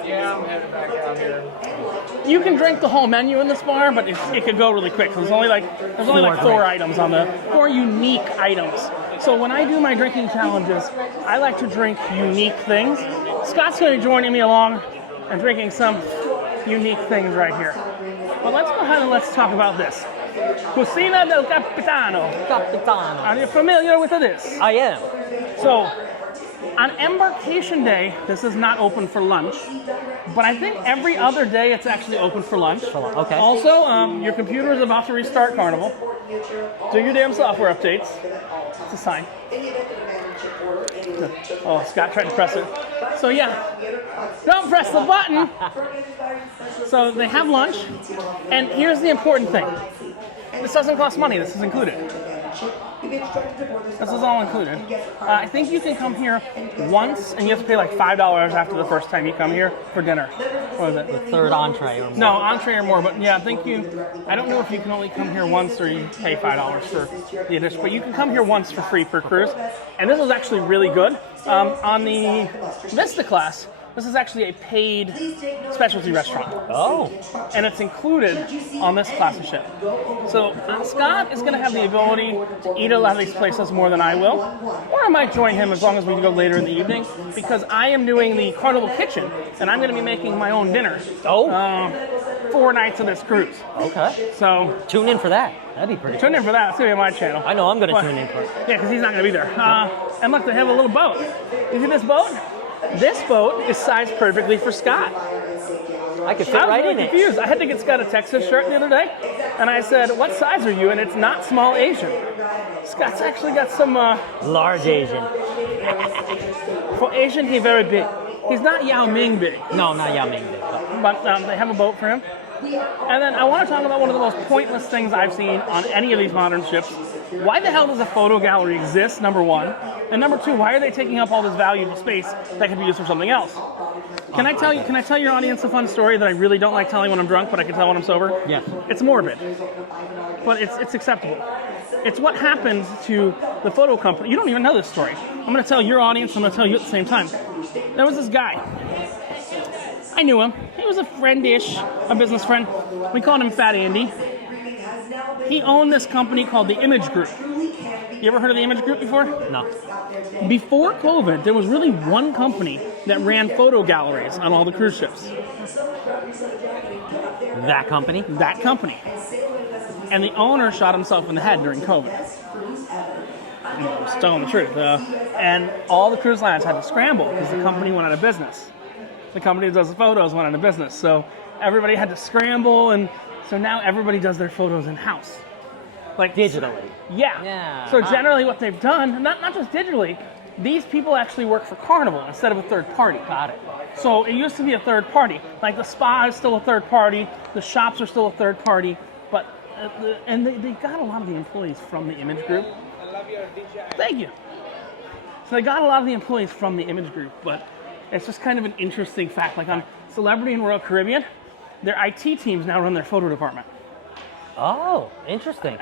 Yeah, I'm headed back out here. You can drink the whole menu in this bar, but it could go really quick. There's only like four items on the 4 unique items. So when I do my drinking challenges, I like to drink unique things. Scott's going to be joining me along and drinking some unique things right here. But let's go ahead and let's talk about this. Cucina del Capitano. Capitano. Are you familiar with this? I am. So, on embarkation day, this is not open for lunch, but I think every other day it's actually open for lunch. Okay. Also, your computer is about to restart Carnival. Do your damn software updates. It's a sign. Oh, Scott tried to press it. So yeah, don't press the button. So they have lunch, and here's the important thing. This doesn't cost money, this is included. This is all included. I think you can come here once, and you have to pay like $5 after the first time you come here for dinner. What is it? The third entree or more. No, entree or more, but yeah, I don't know if you can only come here once or you pay $5 for the addition, but you can come here once for free per cruise. And this is actually really good. On the Vista class, this is actually a paid specialty restaurant. Oh. And it's included on this class of ship. So Scott is going to have the ability to eat at a lot of these places more than I will. Or I might join him as long as we go later in the evening, because I am doing the Carnival Kitchen, and I'm going to be making my own dinner. Oh. 4 nights of this cruise. Okay. So Tune in for that. That'd be pretty tune cool. in for that. It's going to be on my channel. I know I'm going to But- tune in for it. Yeah, because he's not going to be there. And look, they have a little boat. You see this boat? This boat is sized perfectly for Scott. I could fit I was right really in it. confused. I had to get Scott a Texas shirt the other day, and I said, "What size are you?" And it's not small Asian. Scott's actually got some. Large Asian. For Asian, he's very big. He's not Yao Ming big, No, not Yao Ming. but they have a boat for him. And then I want to talk about one of the most pointless things I've seen on any of these modern ships. Why the hell does a photo gallery exist, number one? And number two, why are they taking up all this valuable space that could be used for something else? Can I tell your audience a fun story that I really don't like telling when I'm drunk, but I can tell when I'm sober? Yes. It's morbid, but it's acceptable. It's what happened to the photo company. You don't even know this story. I'm going to tell your audience, I'm going to tell you at the same time. There was this guy. I knew him. He was a friend-ish, a business friend. We called him Fat Andy. He owned this company called the Image Group. You ever heard of the Image Group before? No. Before COVID, there was really one company that ran photo galleries on all the cruise ships. That company? That company. And the owner shot himself in the head during COVID. Just telling the truth. And all the cruise lines had to scramble because the company went out of business. The company that does the photos went out of business. So everybody had to scramble, and so now everybody does their photos in-house. Like Digitally. Yeah. Yeah. So generally what they've done, not just digitally, these people actually work for Carnival instead of a third party. Got it. So it used to be a third party. Like the spa is still a third party, the shops are still a third party, but they got a lot of the employees from the Image Group. Thank you. So they got a lot of the employees from the Image Group, but it's just kind of an interesting fact. Like on Celebrity and Royal Caribbean, their IT teams now run their photo department. Oh, interesting.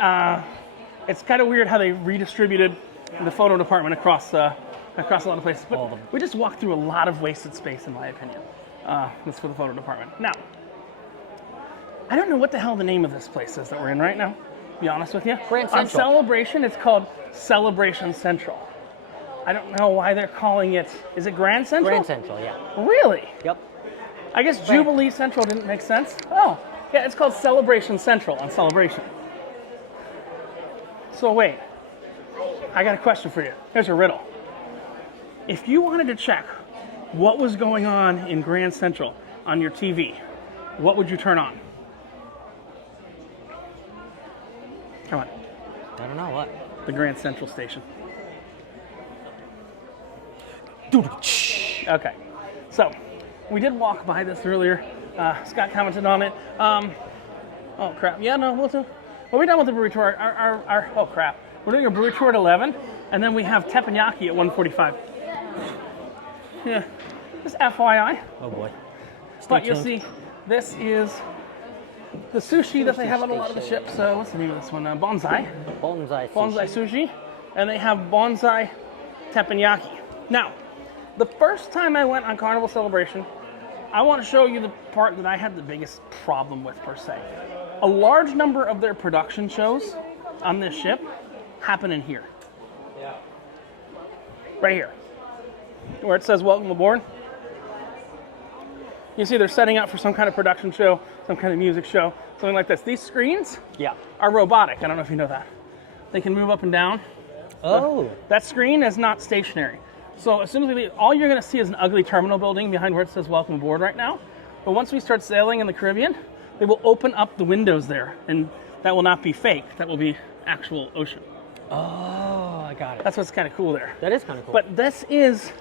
It's kind of weird how they redistributed the photo department across a lot of places. But we just walked through a lot of wasted space, in my opinion. That's for the photo department. Now, I don't know what the hell the name of this place is that we're in right now, to be honest with you. Grand On Central. Celebration, it's called Celebration Central. I don't know why they're calling it, is it Grand Central? Grand Central, yeah. Really? Yep. I guess Jubilee Central didn't make sense. Oh, yeah, it's called Celebration Central on Celebration. So wait, I got a question for you. Here's a riddle. If you wanted to check what was going on in Grand Central on your TV, what would you turn on? Come on, I don't know what. the Grand Central station. Okay, so we did walk by this earlier. Scott commented on it. Oh crap! Yeah, no, well, we're done with the brewery tour. Oh crap! We're doing a brewery tour at 11, and then we have teppanyaki at 1:45. Yeah, just FYI. Oh boy. But you'll tuned. see, this is the sushi that they have on a lot of the ships. What's the name of this one? Bonsai. Bonsai. Bonsai sushi, and they have bonsai teppanyaki. Now, the first time I went on Carnival Celebration, I want to show you the part that I had the biggest problem with, per se. A large number of their production shows on this ship happen in here. Right here, where it says welcome aboard. You see they're setting up for some kind of production show, some kind of music show, something like this. These screens Yeah. are robotic. I don't know if you know that. They can move up and down. Oh. That screen is not stationary. So as soon as we leave, all you're going to see is an ugly terminal building behind where it says welcome aboard right now. But once we start sailing in the Caribbean, they will open up the windows there, and that will not be fake. That will be actual ocean. Oh, I got it. That's what's kind of cool there. That is kind of cool. But this is,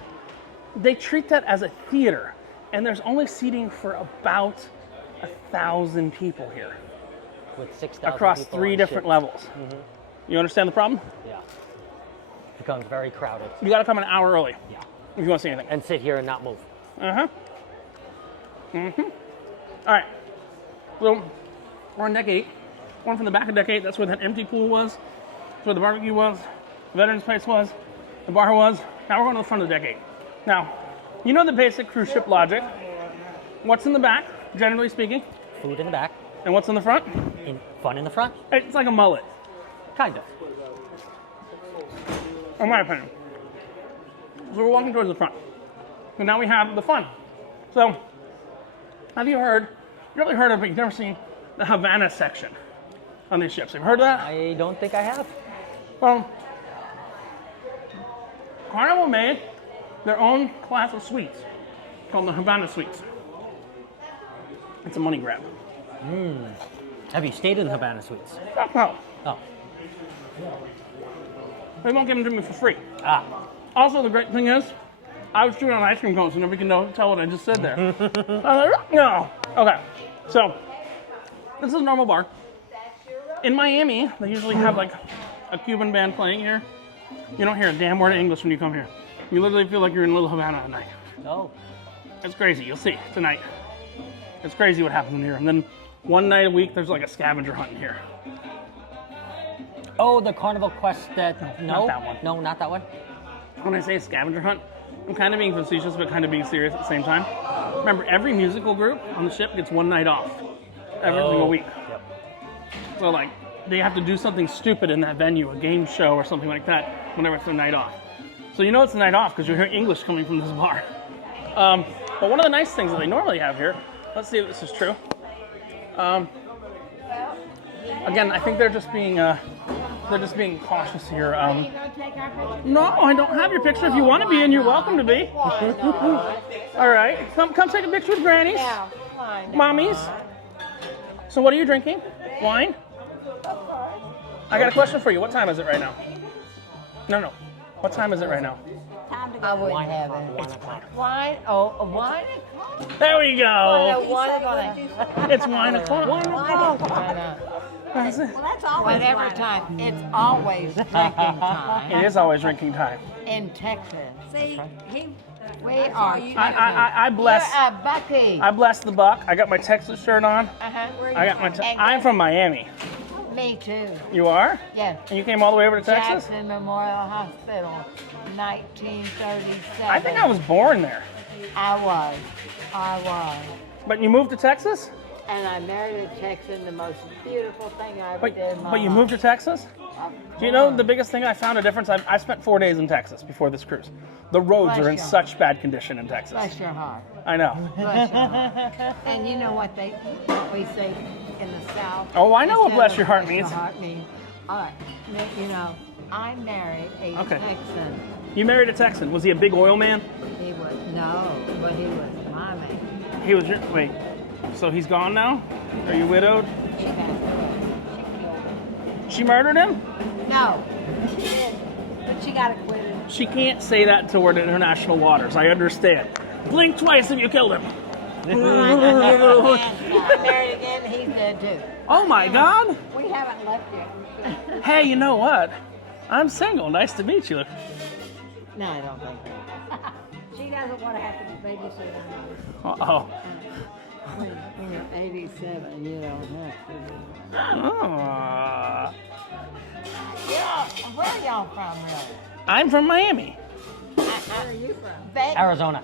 they treat that as a theater, and there's only seating for about 1,000 people here with 6,000 across people 3 on different ships. levels. You understand the problem? Yeah. Becomes very crowded. You got to come an hour early Yeah. if you want to see anything. And sit here and not move. All right. So we're on deck 8. One from the back of deck 8. That's where that empty pool was. That's where the barbecue was. The veterans place was. The bar was. Now we're going to the front of deck 8. Now, you know the basic cruise ship logic. What's in the back, generally speaking, Food in the back. and what's in the front? Fun in the front. It's like a mullet, Kind of. in my opinion. So we're walking towards the front. And now we have the fun. So, have you heard, you probably heard of, but you've never seen the Havana section on these ships. Have you heard of that? I don't think I have. Well, Carnival made their own class of suites called the Havana Suites. It's a money grab. Have you stayed in the Havana Suites? No, Oh. they won't give them to me for free. Ah. Also, the great thing is, I was chewing on ice cream cones, so nobody can tell what I just said there. No. Okay. So, this is a normal bar. In Miami, they usually have like a Cuban band playing here. You don't hear a damn word of English when you come here. You literally feel like you're in Little Havana at night. Oh. It's crazy. You'll see tonight. It's crazy what happens in here. And then one night a week, there's like a scavenger hunt in here. Oh, the Carnival Quest that... not that one. No, not that one? When I say scavenger hunt, I'm kind of being facetious, but kind of being serious at the same time. Remember, every musical group on the ship gets one night off every single week. Yep. So, like, they have to do something stupid in that venue, a game show or something like that, whenever it's their night off. So you know it's a night off because you hear English coming from this bar. But one of the nice things that they normally have here, let's see if this is true. Again, I think they're just being cautious here. No, I don't have your picture. If you want to be in, you're welcome to be. All right, come take a picture with grannies, Yeah, fine. mommies. So what are you drinking? Wine? I got a question for you. What time is it right now? No. What time is it right now? I wouldn't have it. 1 o'clock. Wine? Oh, a wine? There we go. Wine o'clock. It's wine o'clock. Well, that's always Whatever wine. time. It's always drinking time It is always drinking time. in Texas. See, We are. I bless. You're a Bucky. I bless the buck. I got my Texas shirt on. Uh-huh. I got my. I'm from Miami. Me too. You are? Yes. And you came all the way over to Texas? Jackson Memorial Hospital, 1937. I think I was born there. I was. But you moved to Texas? And I married a Texan, the most beautiful thing I ever did in my But you life. moved to Texas? Do you know the biggest thing I found a difference? I spent 4 days in Texas before this cruise. The roads are in Bless you. such bad condition in Texas. Bless your heart. I know. Bless your heart. And you know what we say in the South? Oh, I know what Instead bless of your heart bless your means. heart means. All right. You know, I married a Okay. Texan. You married a Texan. Was he a big oil man? He was, no, but he was my man. He was your, wait, so he's gone now? Are you widowed? She passed away. She killed him. She murdered him? No, she didn't. But she got acquitted. She can't say that toward international waters. I understand. Blink twice if you killed him. I married again, he's dead too. Oh my God. We haven't left yet. Hey, you know what? I'm single. Nice to meet you. No, I don't think so. She doesn't want to have to babysit her. Uh-oh. When you're 87, you don't have to. Aw. Yeah, where are y'all from, really? I'm from Miami. Where are you from? Arizona.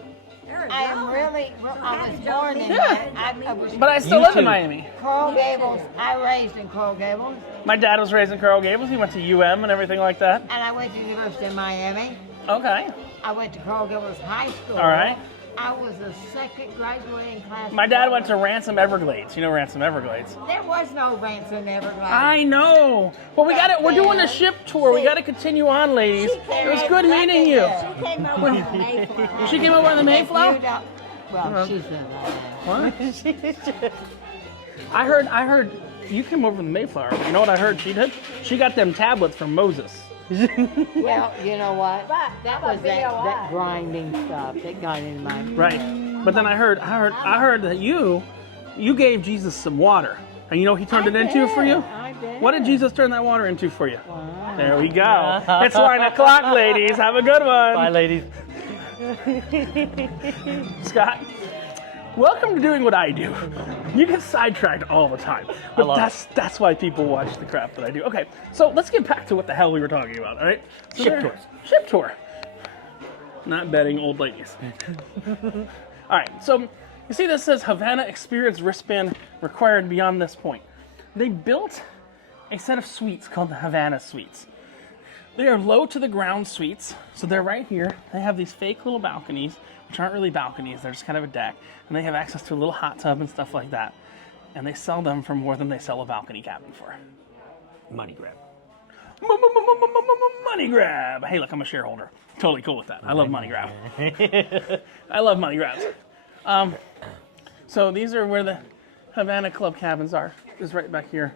I am really, I was born in I was But I still You live in too. Miami. Coral Gables. I raised in Coral Gables, My dad was raised in Coral Gables. He went to UM and everything like that. and I went to University of Miami. Okay. I went to Coral Gables High School. All right. I was the second graduating class. My dad went to Ransom Everglades. You know Ransom Everglades? There was no Ransom Everglades. I know. But we got it. We're doing a ship tour. We got to continue on, ladies. It was good meeting you. She came over on the Mayflower. She came over on the Mayflower? You don't- Well, she said that. What? I heard you came over the Mayflower. You know what I heard she did? She got them tablets from Moses. Well, you know what? That was that grinding stuff that got in my brain. Right. But then I heard that you gave Jesus some water. And you know what he turned it into for you? I did. What did Jesus turn that water into for you? Wow. There we go. It's 9 o'clock, ladies. Have a good one. Bye, ladies. Scott, welcome to doing what I do. You get sidetracked all the time. But that's why people watch the crap that I do. Okay, so let's get back to what the hell we were talking about, all right? So Ship tours. Ship tour. Not betting old ladies. All right, so you see this says Havana Experience wristband required beyond this point. They built a set of suites called the Havana Suites. They are low to the ground suites, so they're right here. They have these fake little balconies, which aren't really balconies, they're just kind of a deck, and they have access to a little hot tub and stuff like that. And they sell them for more than they sell a balcony cabin for. Money grab. Money grab. Hey, look, I'm a shareholder. Totally cool with that. I love money grab. I love money grabs. So these are where the Havana Club cabins are. Is right back here.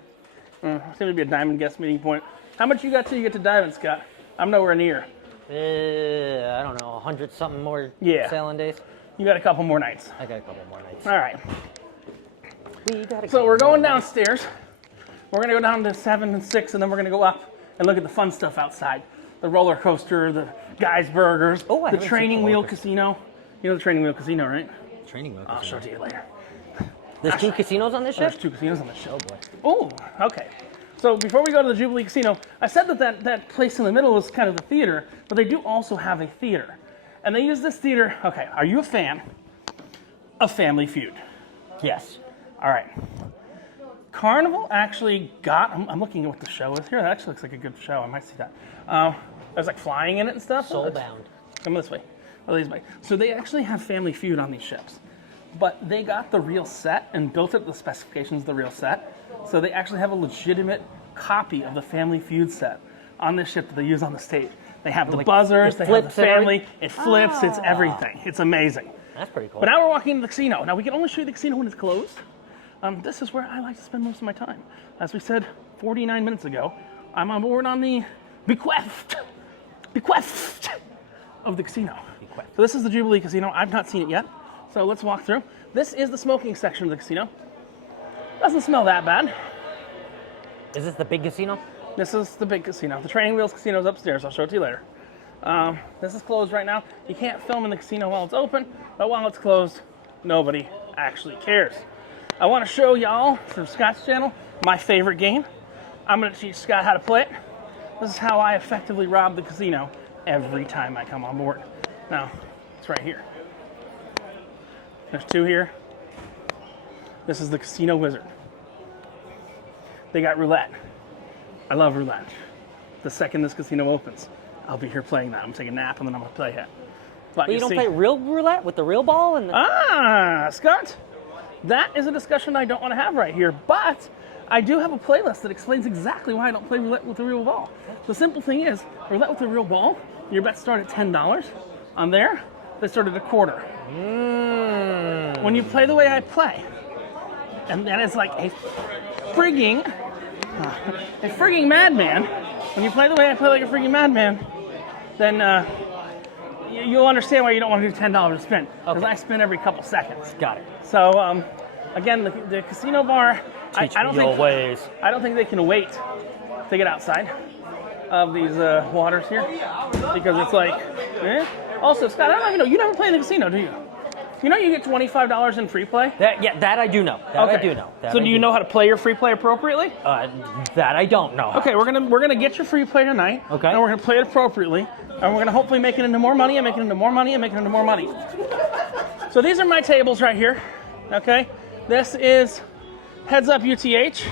It's going to be a diamond guest meeting point. How much you got till you get to diamond, Scott? I'm nowhere near. I don't know, 100-something more Yeah. sailing days. You got a couple more nights. I got a couple more nights. All right. We got a So couple we're going more nights. downstairs. We're going to go down to 7 and 6, and then we're going to go up and look at the fun stuff outside. The roller coaster, the Guy's Burgers, Oh, I the haven't seen training the wheel roller coaster. casino. You know the training wheel casino, right? Training wheel I'll show casino. it to you later. There's 2 casinos on this There's ship? 2 casinos on the show. Oh boy. Oh, okay. So before we go to the Jubilee Casino, I said that place in the middle was kind of the theater, but they do also have a theater. And they use this theater, okay, are you a fan of Family Feud? Yes. All right. Carnival actually got, I'm looking at what the show is here. That actually looks like a good show. I might see that. There's like flying in it and stuff. Soulbound. Come this way. Oh, these way. So they actually have Family Feud on these ships. But they got the real set and built it to the specifications of the real set. So they actually have a legitimate copy of the Family Feud set on this ship that they use on the stage. They have the Like, buzzers, it they have the flips and family, it flips, it's everything. It's amazing. That's pretty cool. But now we're walking into the casino. Now we can only show you the casino when it's closed. This is where I like to spend most of my time. As we said 49 minutes ago, I'm on board on the bequest of the casino. So this is the Jubilee Casino. I've not seen it yet. So let's walk through. This is the smoking section of the casino. Doesn't smell that bad. Is this the big casino? This is the big casino. The Training Wheels Casino is upstairs. I'll show it to you later. This is closed right now. You can't film in the casino while it's open, but while it's closed, nobody actually cares. I want to show y'all, from Scott's channel, my favorite game. I'm going to teach Scott how to play it. This is how I effectively rob the casino every time I come on board. Now, it's right here. There's 2 here. This is the Casino Wizard. They got roulette. I love roulette. The second this casino opens, I'll be here playing that. I'm taking a nap and then I'm gonna play it. But you don't play real roulette with the real ball? Scott, that is a discussion I don't want to have right here, but I do have a playlist that explains exactly why I don't play roulette with the real ball. The simple thing is, roulette with the real ball, your bets start at $10. On there, they start at a quarter. When you play the way I play, and that is like a frigging madman. When you play the way I play like a frigging madman, then you'll understand why you don't want to do $10 to spin. Because I spin every couple seconds. Got it. So again, the casino bar, I don't think they can wait to get outside of these waters here, because it's like, Also, Scott, I don't even know, you never play in the casino, do you? You know you get $25 in free play? That I do know. I do know. So do you know how to play your free play appropriately? That I don't know. Okay, we're gonna get your free play tonight. Okay. And we're gonna play it appropriately, and we're gonna hopefully make it into more money and make it into more money and make it into more money. So these are my tables right here. Okay. This is Heads Up UTH,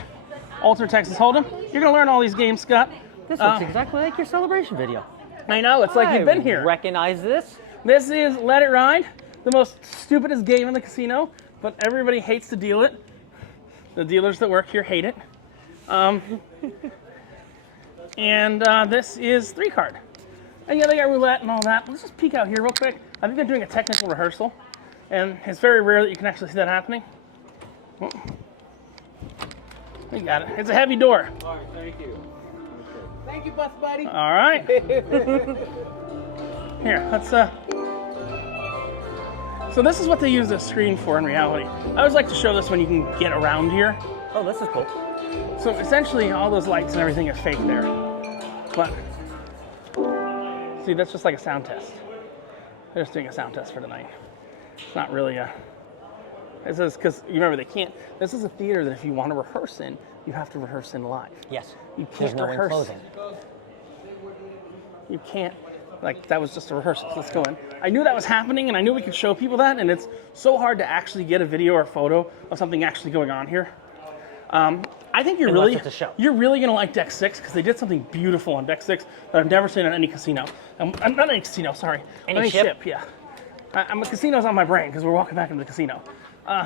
Ultimate Texas Hold'em. You're gonna learn all these games, Scott. This looks exactly like your celebration video. I know, it's like you've been here. Recognize this? This is Let It Ride, the most stupidest game in the casino, but everybody hates to deal it. The dealers that work here hate it. And this is 3-card. And yeah, they got roulette and all that. Let's just peek out here real quick. I think they're doing a technical rehearsal, and it's very rare that you can actually see that happening. Oh. You got it. It's a heavy door. All right, thank you. Thank you, Bus Buddy. All right. Here, let's So this is what they use this screen for in reality. I always like to show this when you can get around here. Oh, this is cool. So essentially all those lights and everything is fake there. But see, that's just like a sound test. They're just doing a sound test for tonight. It's not really a, this is because you remember they can't, this is a theater that if you want to rehearse in, you have to rehearse in live. Yes. You can't rehearse. Closing. You can't, like, that was just a rehearsal. So let's go in. I knew that was happening, and I knew we could show people that, and it's so hard to actually get a video or photo of something actually going on here. I think you're really gonna like Deck 6 because they did something beautiful on Deck 6 that I've never seen on any casino. Not any casino, sorry. Any ship? Yeah. Casino's on my brain because we're walking back into the casino.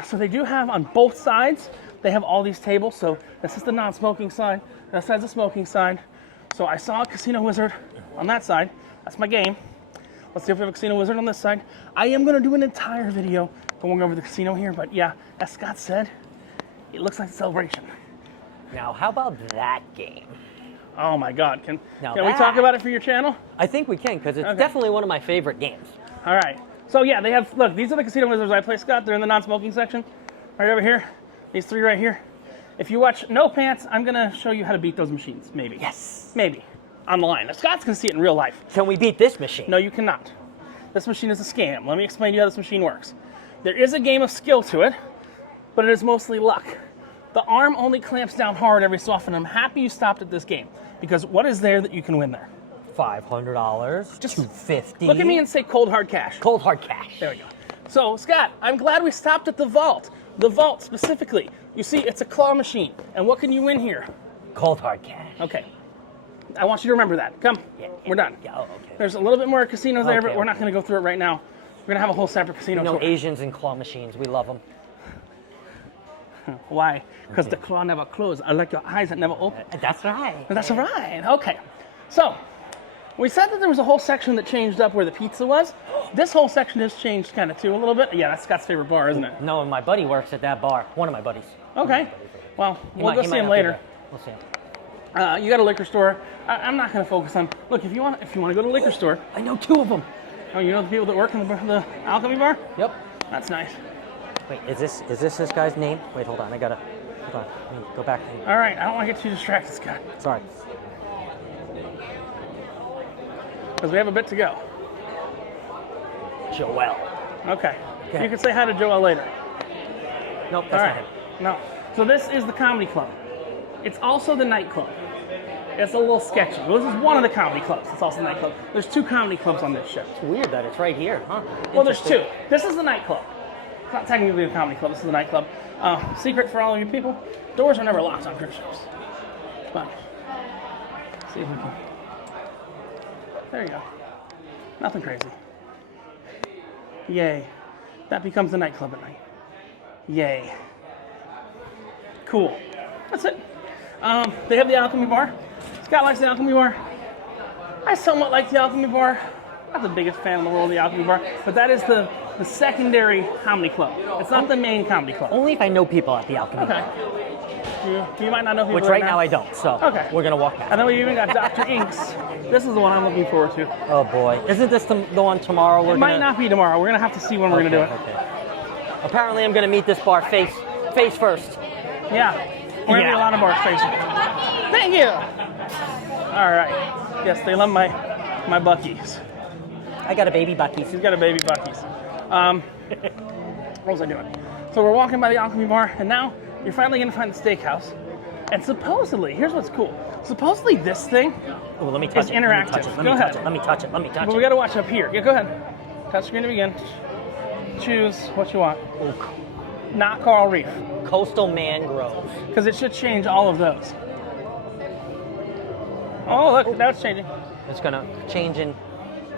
So they do have on both sides. They have all these tables. So this is the non-smoking side. That side's the smoking side. So I saw a Casino Wizard on that side. That's my game. Let's see if we have a Casino Wizard on this side. I am going to do an entire video going over the casino here. But yeah, as Scott said, it looks like a celebration. Now, how about that game? Oh my God. Can we that- talk about it for your channel? I think we can, because it's definitely one of my favorite games. All right. So yeah, they have, look, these are the Casino Wizards I play, Scott. They're in the non-smoking section. Right over here. These 3 right here. If you watch No Pants, I'm going to show you how to beat those machines. Maybe. Yes. Maybe. Online. Now, Scott's going to see it in real life. Can we beat this machine? No, you cannot. This machine is a scam. Let me explain to you how this machine works. There is a game of skill to it, but it is mostly luck. The arm only clamps down hard every so often. I'm happy you stopped at this game, because what is there that you can win there? $500. Just $250. Look at me and say cold hard cash. Cold hard cash. There we go. So, Scott, I'm glad we stopped at the vault. The vault specifically. You see, it's a claw machine. And what can you win here? Cold hard cash. Okay. I want you to remember that. Come. Yeah. We're done. Yeah, okay. There's a little bit more casinos there, Okay, but we're not going to go through it right now. We're going to have a whole separate casino You know, tour. Asians and claw machines, we love them. Why? Because the claw never closed. I like your eyes that never open. That's right. That's right. Okay. So, we said that there was a whole section that changed up where the pizza was. This whole section has changed kind of too a little bit. Yeah, that's Scott's favorite bar, isn't it? No, and my buddy works at that bar. One of my buddies. Okay. Well, we'll go see him later. We'll see him. You got a liquor store. I'm not going to focus on. Look, if you want to go to a liquor store. I know 2 of them. Oh, you know the people that work in the alchemy bar? Yep. That's nice. Wait, is this guy's name? Wait, hold on. Hold on. Let me go back. All right. I don't want to get too distracted, Scott. Sorry. Because we have a bit to go. Joel. Okay. You can say hi to Joel later. Nope, that's All not right. him. No. So this is the comedy club. It's also the nightclub. It's a little sketchy. Well, this is one of the comedy clubs. It's also the nightclub. There's 2 comedy clubs on this ship. It's weird that it's right here, huh? Well, there's 2. This is the nightclub. not technically a comedy club. This is a nightclub. Secret for all of you people: doors are never locked on cruise ships. But see if we can. There you go. Nothing crazy. Yay. That becomes a nightclub at night. Yay. Cool. That's it. They have the Alchemy Bar. Scott likes the Alchemy Bar. I somewhat like the Alchemy Bar. Not the biggest fan in the world of the Alchemy Bar, but that is the secondary comedy club. It's not the main comedy club. Only if I know people at the Alchemy. Okay. You might not know people Which right now I don't, so okay. We're gonna walk back. And then we even got Dr. Inks. This is the one I'm looking forward to. Oh boy. Isn't this the one tomorrow? It might not be tomorrow. We're gonna have to see when we're gonna do it. Okay. Apparently I'm gonna meet this bar face first. Yeah. We're gonna be a lot of bars facing. Thank you. All right. Yes, they love my Buckies. I got a baby Bucky's. He's got a baby Bucky's. What was I doing? So we're walking by the Alchemy Bar, and now you're finally gonna find the steakhouse. And supposedly, here's what's cool. Supposedly this thing Ooh, let me touch is it. interactive. Go ahead. Let me touch it. But we gotta watch up here. Yeah, go ahead. Touch screen to begin. Choose what you want. Ooh, Not coral reef, coastal mangroves. because it should change all of those. Oh, look, now it's changing. It's gonna change in.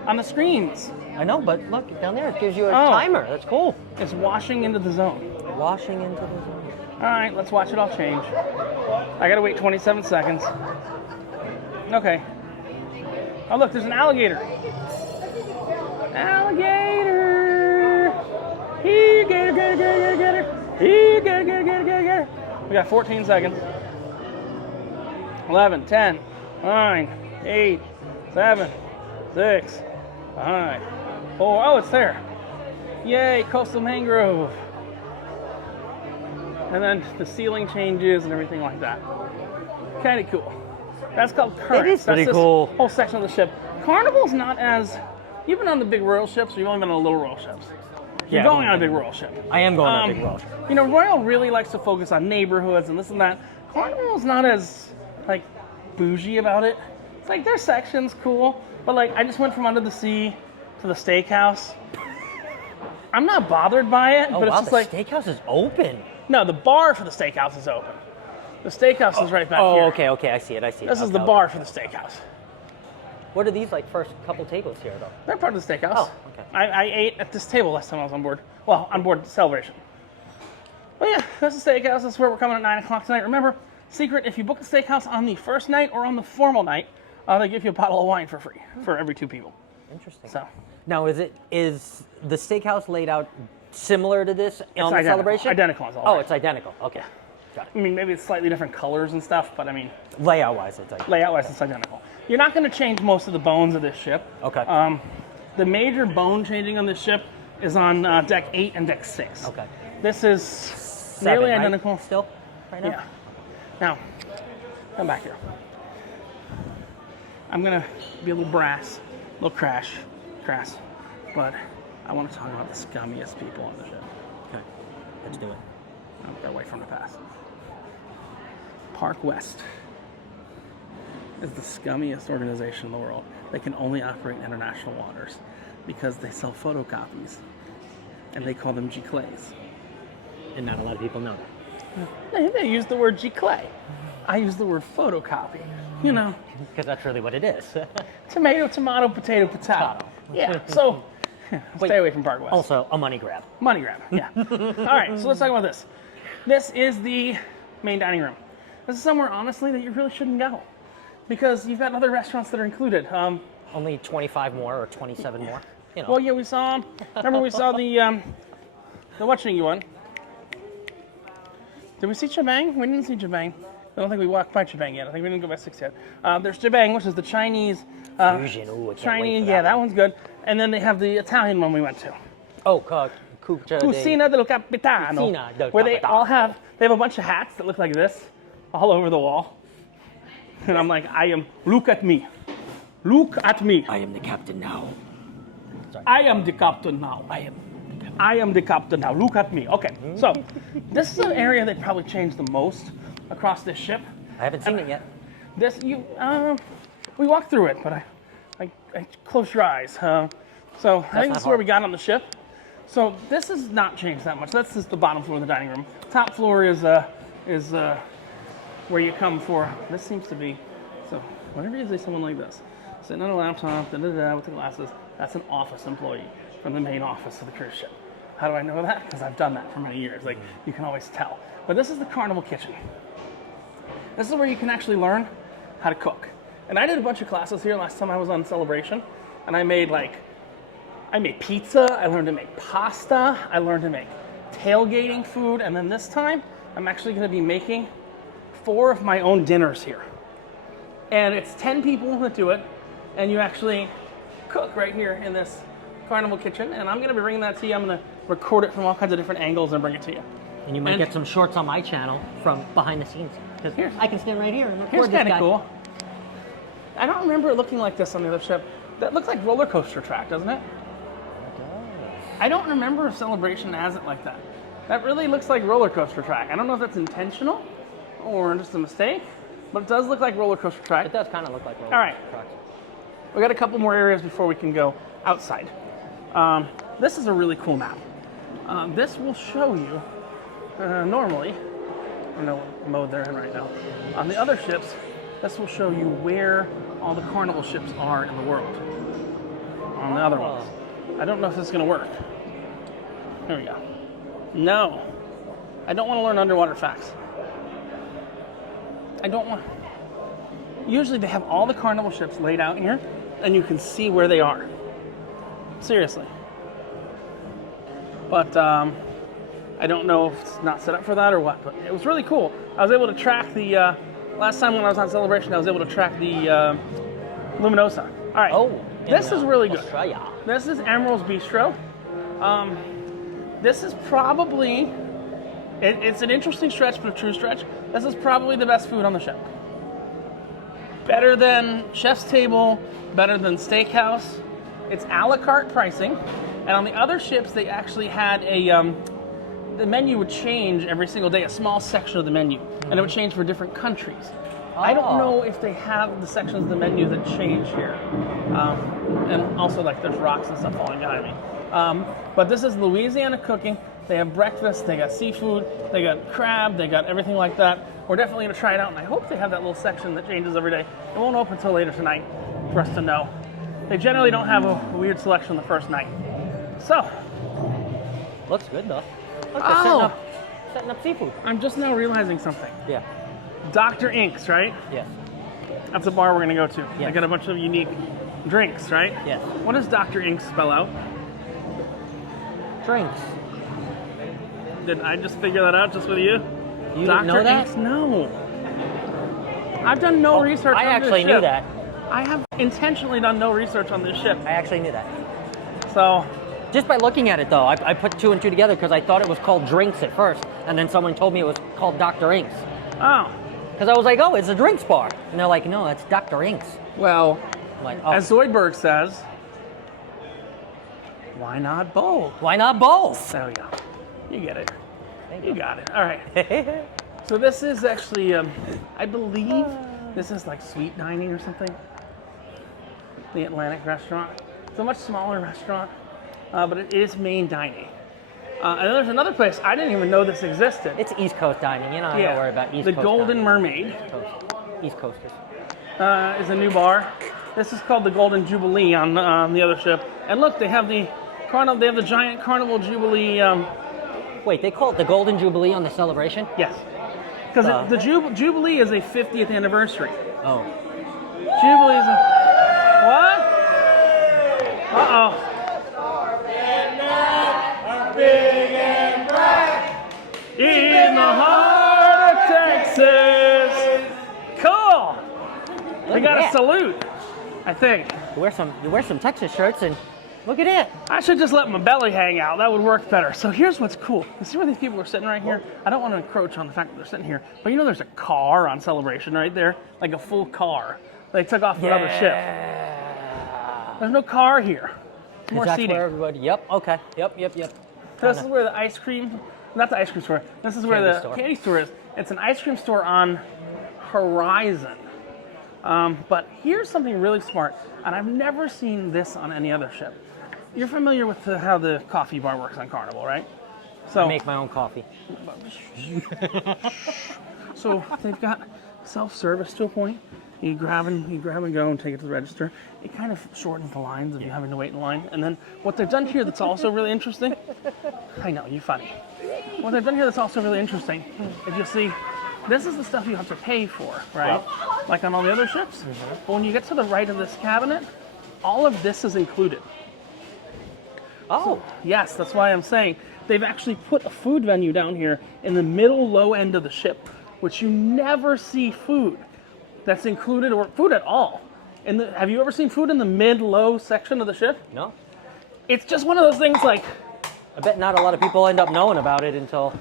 On the screens, I know, but look down there. It gives you a Oh. timer. That's cool. it's washing into the zone. Washing into the zone. All right, let's watch it all change. I gotta wait 27 seconds. Okay. Oh, look, there's an alligator. Alligator. Here, gator, gator, gator, gator. Here, gator, gator, gator, gator, gator. We got 14 seconds. 11, 10, 9, 8, 7, 6, 5, 4. Oh, it's there. Yay, coastal mangrove. And then the ceiling changes and everything like that. Kind of cool. That's called Current. It is pretty cool. Whole section of the ship. Carnival's not as. You've been on the big royal ships, or you've only been on the little royal ships. You're Yeah, going on a big royal ship. I am going on a big road. You know, Royal really likes to focus on neighborhoods and this and that. Carnival's not as like bougie about it. It's like their section's cool, but like I just went from under the sea to the steakhouse. I'm not bothered by it, Oh but it's wow, just the like steakhouse is open. no, the bar for the steakhouse is open. The steakhouse is right back here. Oh, okay, I see it. This is the bar for the steakhouse. What are these like first couple tables here though? They're part of the steakhouse. Oh, okay. I ate at this table last time I was on board. Well, on board Celebration. But yeah, that's the steakhouse. That's where we're coming at 9 o'clock tonight. Remember, secret, if you book a steakhouse on the first night or on the formal night, they give you a bottle of wine for free for every 2 people. Interesting. So Now, is the steakhouse laid out similar to this on the identical. Celebration? Identical as Oh, always. it's identical. Okay. Got it. I mean, maybe it's slightly different colors and stuff, but I mean, Layout-wise, it's identical. layout-wise, it's identical. You're not going to change most of the bones of this ship. Okay. The major bone changing on this ship is on deck 8 and deck 6. Okay. This is 7, nearly right? identical. Still, right now. Yeah. Now, come back here. I'm gonna be a little crass, but I want to talk about the scummiest people on the ship. Okay. Let's do it. I'll get away from the past. Park West is the scummiest organization in the world. They can only operate in international waters because they sell photocopies, and they call them G-Clays. And not a lot of people know that. They use the word G-Clay. I use the word photocopy. You know, Because that's really what it is. tomato, tomato, potato, potato. Yeah, so stay away from Park West. Also, a money grab. Money grab, yeah. All right, so let's talk about this. This is the main dining room. This is somewhere, honestly, that you really shouldn't go because you've got other restaurants that are included. Only 25 more or 27 more. You know. Well, yeah, we saw. Remember, we saw the watching you one. Did we see Chabang? We didn't see Chabang. I don't think we walked by Chabang yet. I think we didn't go by 6 yet. There's Chabang, which is the Chinese. Fusion. Ooh, I can't wait Chinese, for yeah, that one's good. And then they have the Italian one we went to. Oh, Cucina del Capitano, Cucina del where they Capitano. all have a bunch of hats that look like this all over the wall. And I'm like, look at me. Look at me. I am the captain now. I am the captain now. I am the captain now. Look at me. Okay, so this is an area that probably changed the most across this ship. I haven't seen it yet. We walked through it, but I closed your eyes. So I think this is where we got on the ship. So this has not changed that much. That's just the bottom floor of the dining room. Top floor is where you come for. This seems to be, so whenever you see someone like this, sitting on a laptop, with the glasses, that's an office employee from the main office of the cruise ship. How do I know that? Because I've done that for many years. Like, you can always tell. But this is the Carnival kitchen. This is where you can actually learn how to cook. And I did a bunch of classes here last time I was on Celebration, and I made pizza, I learned to make pasta, I learned to make tailgating food, and then this time, I'm actually gonna be making 4 of my own dinners here. And it's 10 people that do it, and you actually cook right here in this Carnival kitchen, and I'm gonna be bringing that to you. I'm gonna record it from all kinds of different angles and bring it to you. And you might get some shorts on my channel from behind the scenes. Because I can stand right here and record Here's this kind of guy. cool. I don't remember it looking like this on the other ship. That looks like roller coaster track, doesn't it? I don't remember if Celebration has it like that. That really looks like roller coaster track. I don't know if that's intentional or just a mistake, but it does look like roller coaster track. It does kind of look like roller All right. coaster tracks. We got a couple more areas before we can go outside. This is a really cool map. This will show you, normally, I don't know what mode they're in right now. On the other ships, this will show you where all the Carnival ships are in the world. On the other ones. I don't know if this is going to work. Here we go. No. I don't want to learn underwater facts. I don't want... Usually they have all the Carnival ships laid out here, and you can see where they are. Seriously. But I don't know if it's not set up for that or what, but it was really cool. I was able to track the... last time when I was on Celebration, I was able to track the Luminosa. All right. Oh. This is really good. Australia. This is Emerald's Bistro. This is probably, it's an interesting stretch, but a true stretch. This is probably the best food on the ship. Better than Chef's Table, better than Steakhouse. It's a la carte pricing. And on the other ships, they actually had the menu would change every single day, a small section of the menu. And it would change for different countries. I don't know if they have the sections of the menu that change here. And also, like, there's rocks and stuff falling behind me. But this is Louisiana cooking. They have breakfast, they got seafood, they got crab, they got everything like that. We're definitely going to try it out, and I hope they have that little section that changes every day. It won't open until later tonight for us to know. They generally don't have a weird selection the first night. So. Looks good, though. Look, Oh! setting up seafood. I'm just now realizing something. Yeah. Dr. Inks, right? Yes. That's a bar we're going to go to. Yeah. They got a bunch of unique drinks, right? Yes. What does Dr. Inks spell out? Drinks. Did I just figure that out just with you? You Dr. didn't know that? Inks? No. I've done no research on I this actually knew ship. that. I have intentionally done no research on this ship. I actually knew that. So, Just by looking at it, though, I put 2 and 2 together because I thought it was called Drinks at first, and then someone told me it was called Dr. Inks. oh. Because I was like, oh, it's a drinks bar. And they're like, no, that's Dr. Inks. Well, I'm like, oh, as Zoidberg says, why not both? why not both? There we go. You get it. Thank You got it. All right. So this is actually, I believe, this is like suite dining or something. The Atlantic restaurant. It's a much smaller restaurant, but it is main dining. And then there's another place, I didn't even know this existed. It's East Coast dining. You know, I don't worry about East the Coast Golden dining. Mermaid East Coasters. is a new bar. This is called the Golden Jubilee on the other ship. And look, they have the Carnival. They have the giant Carnival Jubilee. Wait, they call it the Golden Jubilee on the celebration? Yes, because the Jubilee is a 50th anniversary. Oh. Jubilee is a what? Uh-oh. Big and bright in the heart of Texas. Cool. We got a salute, I think. You wear some Texas shirts and look at it. I should just let my belly hang out. That would work better. So here's what's cool. You see where these people are sitting right here? I don't want to encroach on the fact that they're sitting here, but you know there's a car on Celebration right there, like a full car. They took off another ship. There's no car here. More That's seating. where everybody. Yep. Okay. Yep. This is where the ice cream, not the ice cream store. This is where the candy store is. It's an ice cream store on Horizon. But here's something really smart, and I've never seen this on any other ship. you're familiar with how the coffee bar works on Carnival, right? So I make my own coffee. So they've got self-service to a point. You grab and go and take it to the register. It kind of shortens the lines of you having to wait in line. And then what they've done here that's also really interesting, I know, you're funny. What they've done here that's also really interesting, if you'll see, this is the stuff you have to pay for, right? Like on all the other ships. But when you get to the right of this cabinet, all of this is included. Oh. Yes, that's why I'm saying they've actually put a food venue down here in the middle low end of the ship, which you never see food that's included or food at all. Have you ever seen food in the mid-low section of the ship? No. It's just one of those things like... I bet not a lot of people end up knowing about it until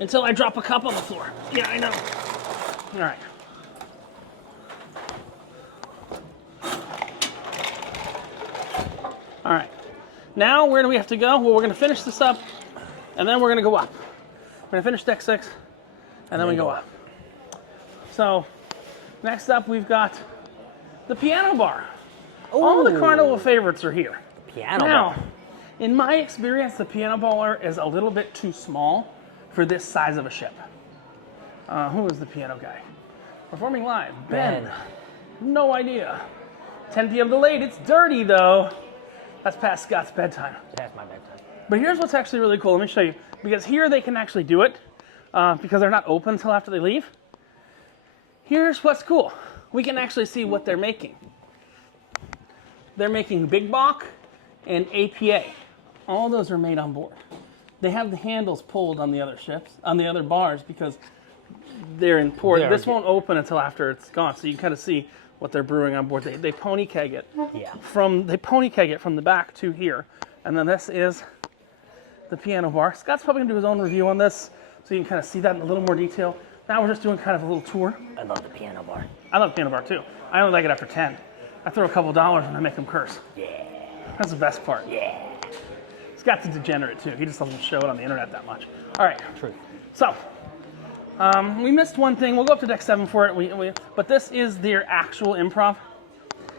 I drop a cup on the floor. Yeah, I know. All right. All right. Now, where do we have to go? Well, we're going to finish this up, and then we're going to go up. We're going to finish deck 6, and then we go up. So, next up, we've got the piano bar. All the Carnival favorites are here. piano Now, bar. in my experience, the piano bar is a little bit too small for this size of a ship. Who is the piano guy? Performing live. Ben. No idea. 10 p.m. delayed. It's dirty, though. That's past Scott's bedtime. Past my bedtime. But here's what's actually really cool. Let me show you. Because here they can actually do it because they're not open until after they leave. Here's what's cool. We can actually see what they're making. They're making Big Bach and APA. All those are made on board. They have the handles pulled on the other ships, on the other bars, because they're in port. This won't open until after it's gone, so you can kind of see what they're brewing on board. They pony keg it. Yeah. They pony keg it from the back to here, and then this is the piano bar. Scott's probably gonna do his own review on this, so you can kind of see that in a little more detail. Now we're just doing kind of a little tour. I love the piano bar. I love piano bar too. I only like it after 10. I throw a couple dollars and I make them curse. Yeah. That's the best part. Yeah. Scott's a degenerate too. He just doesn't show it on the internet that much. All right. True. So, we missed one thing. We'll go up to deck 7 for it. But this is their actual improv.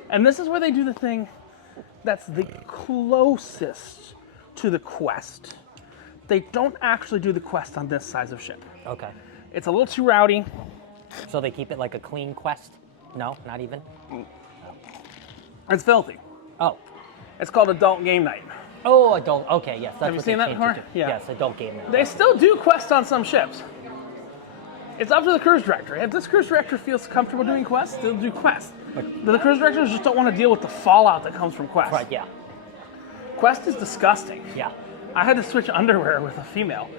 And this is where they do the thing that's the closest to the quest. They don't actually do the quest on this size of ship. Okay. It's a little too rowdy. So they keep it like a clean quest? No, not even? It's filthy. Oh. It's called Adult Game Night. Oh, adult. Okay, yes. That's Have you what seen they that changed it before? to. Yeah. Yes, adult game night. They still do quests on some ships. It's up to the cruise director. If this cruise director feels comfortable doing quests, they'll do quests. But the cruise directors just don't want to deal with the fallout that comes from quests. Right, yeah. Quest is disgusting. Yeah. I had to switch underwear with a female.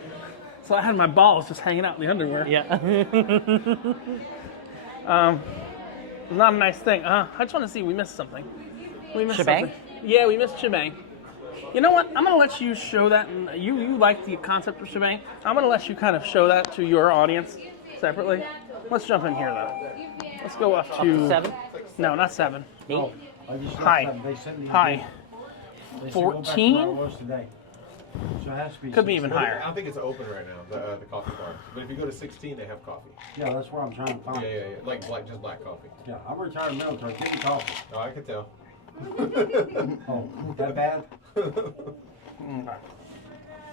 So I had my balls just hanging out in the underwear. Yeah. It's not a nice thing. I just want to see, we missed something. We missed Shebang? something. Yeah, we missed Shebang. You know what? I'm going to let you show that. You like the concept of Shebang. I'm going to let you kind of show that to your audience separately. Let's jump in here, though. Let's go up to 7? No, not 7. 8? Hi. Hi. 14? Could be even higher. I don't think it's open right now, the coffee bar. But if you go to 16, they have coffee. Yeah, that's what I'm trying to find. Yeah. Like just black coffee. Yeah, I'm retired military. Give me coffee. Oh, I can tell. Oh, that bad?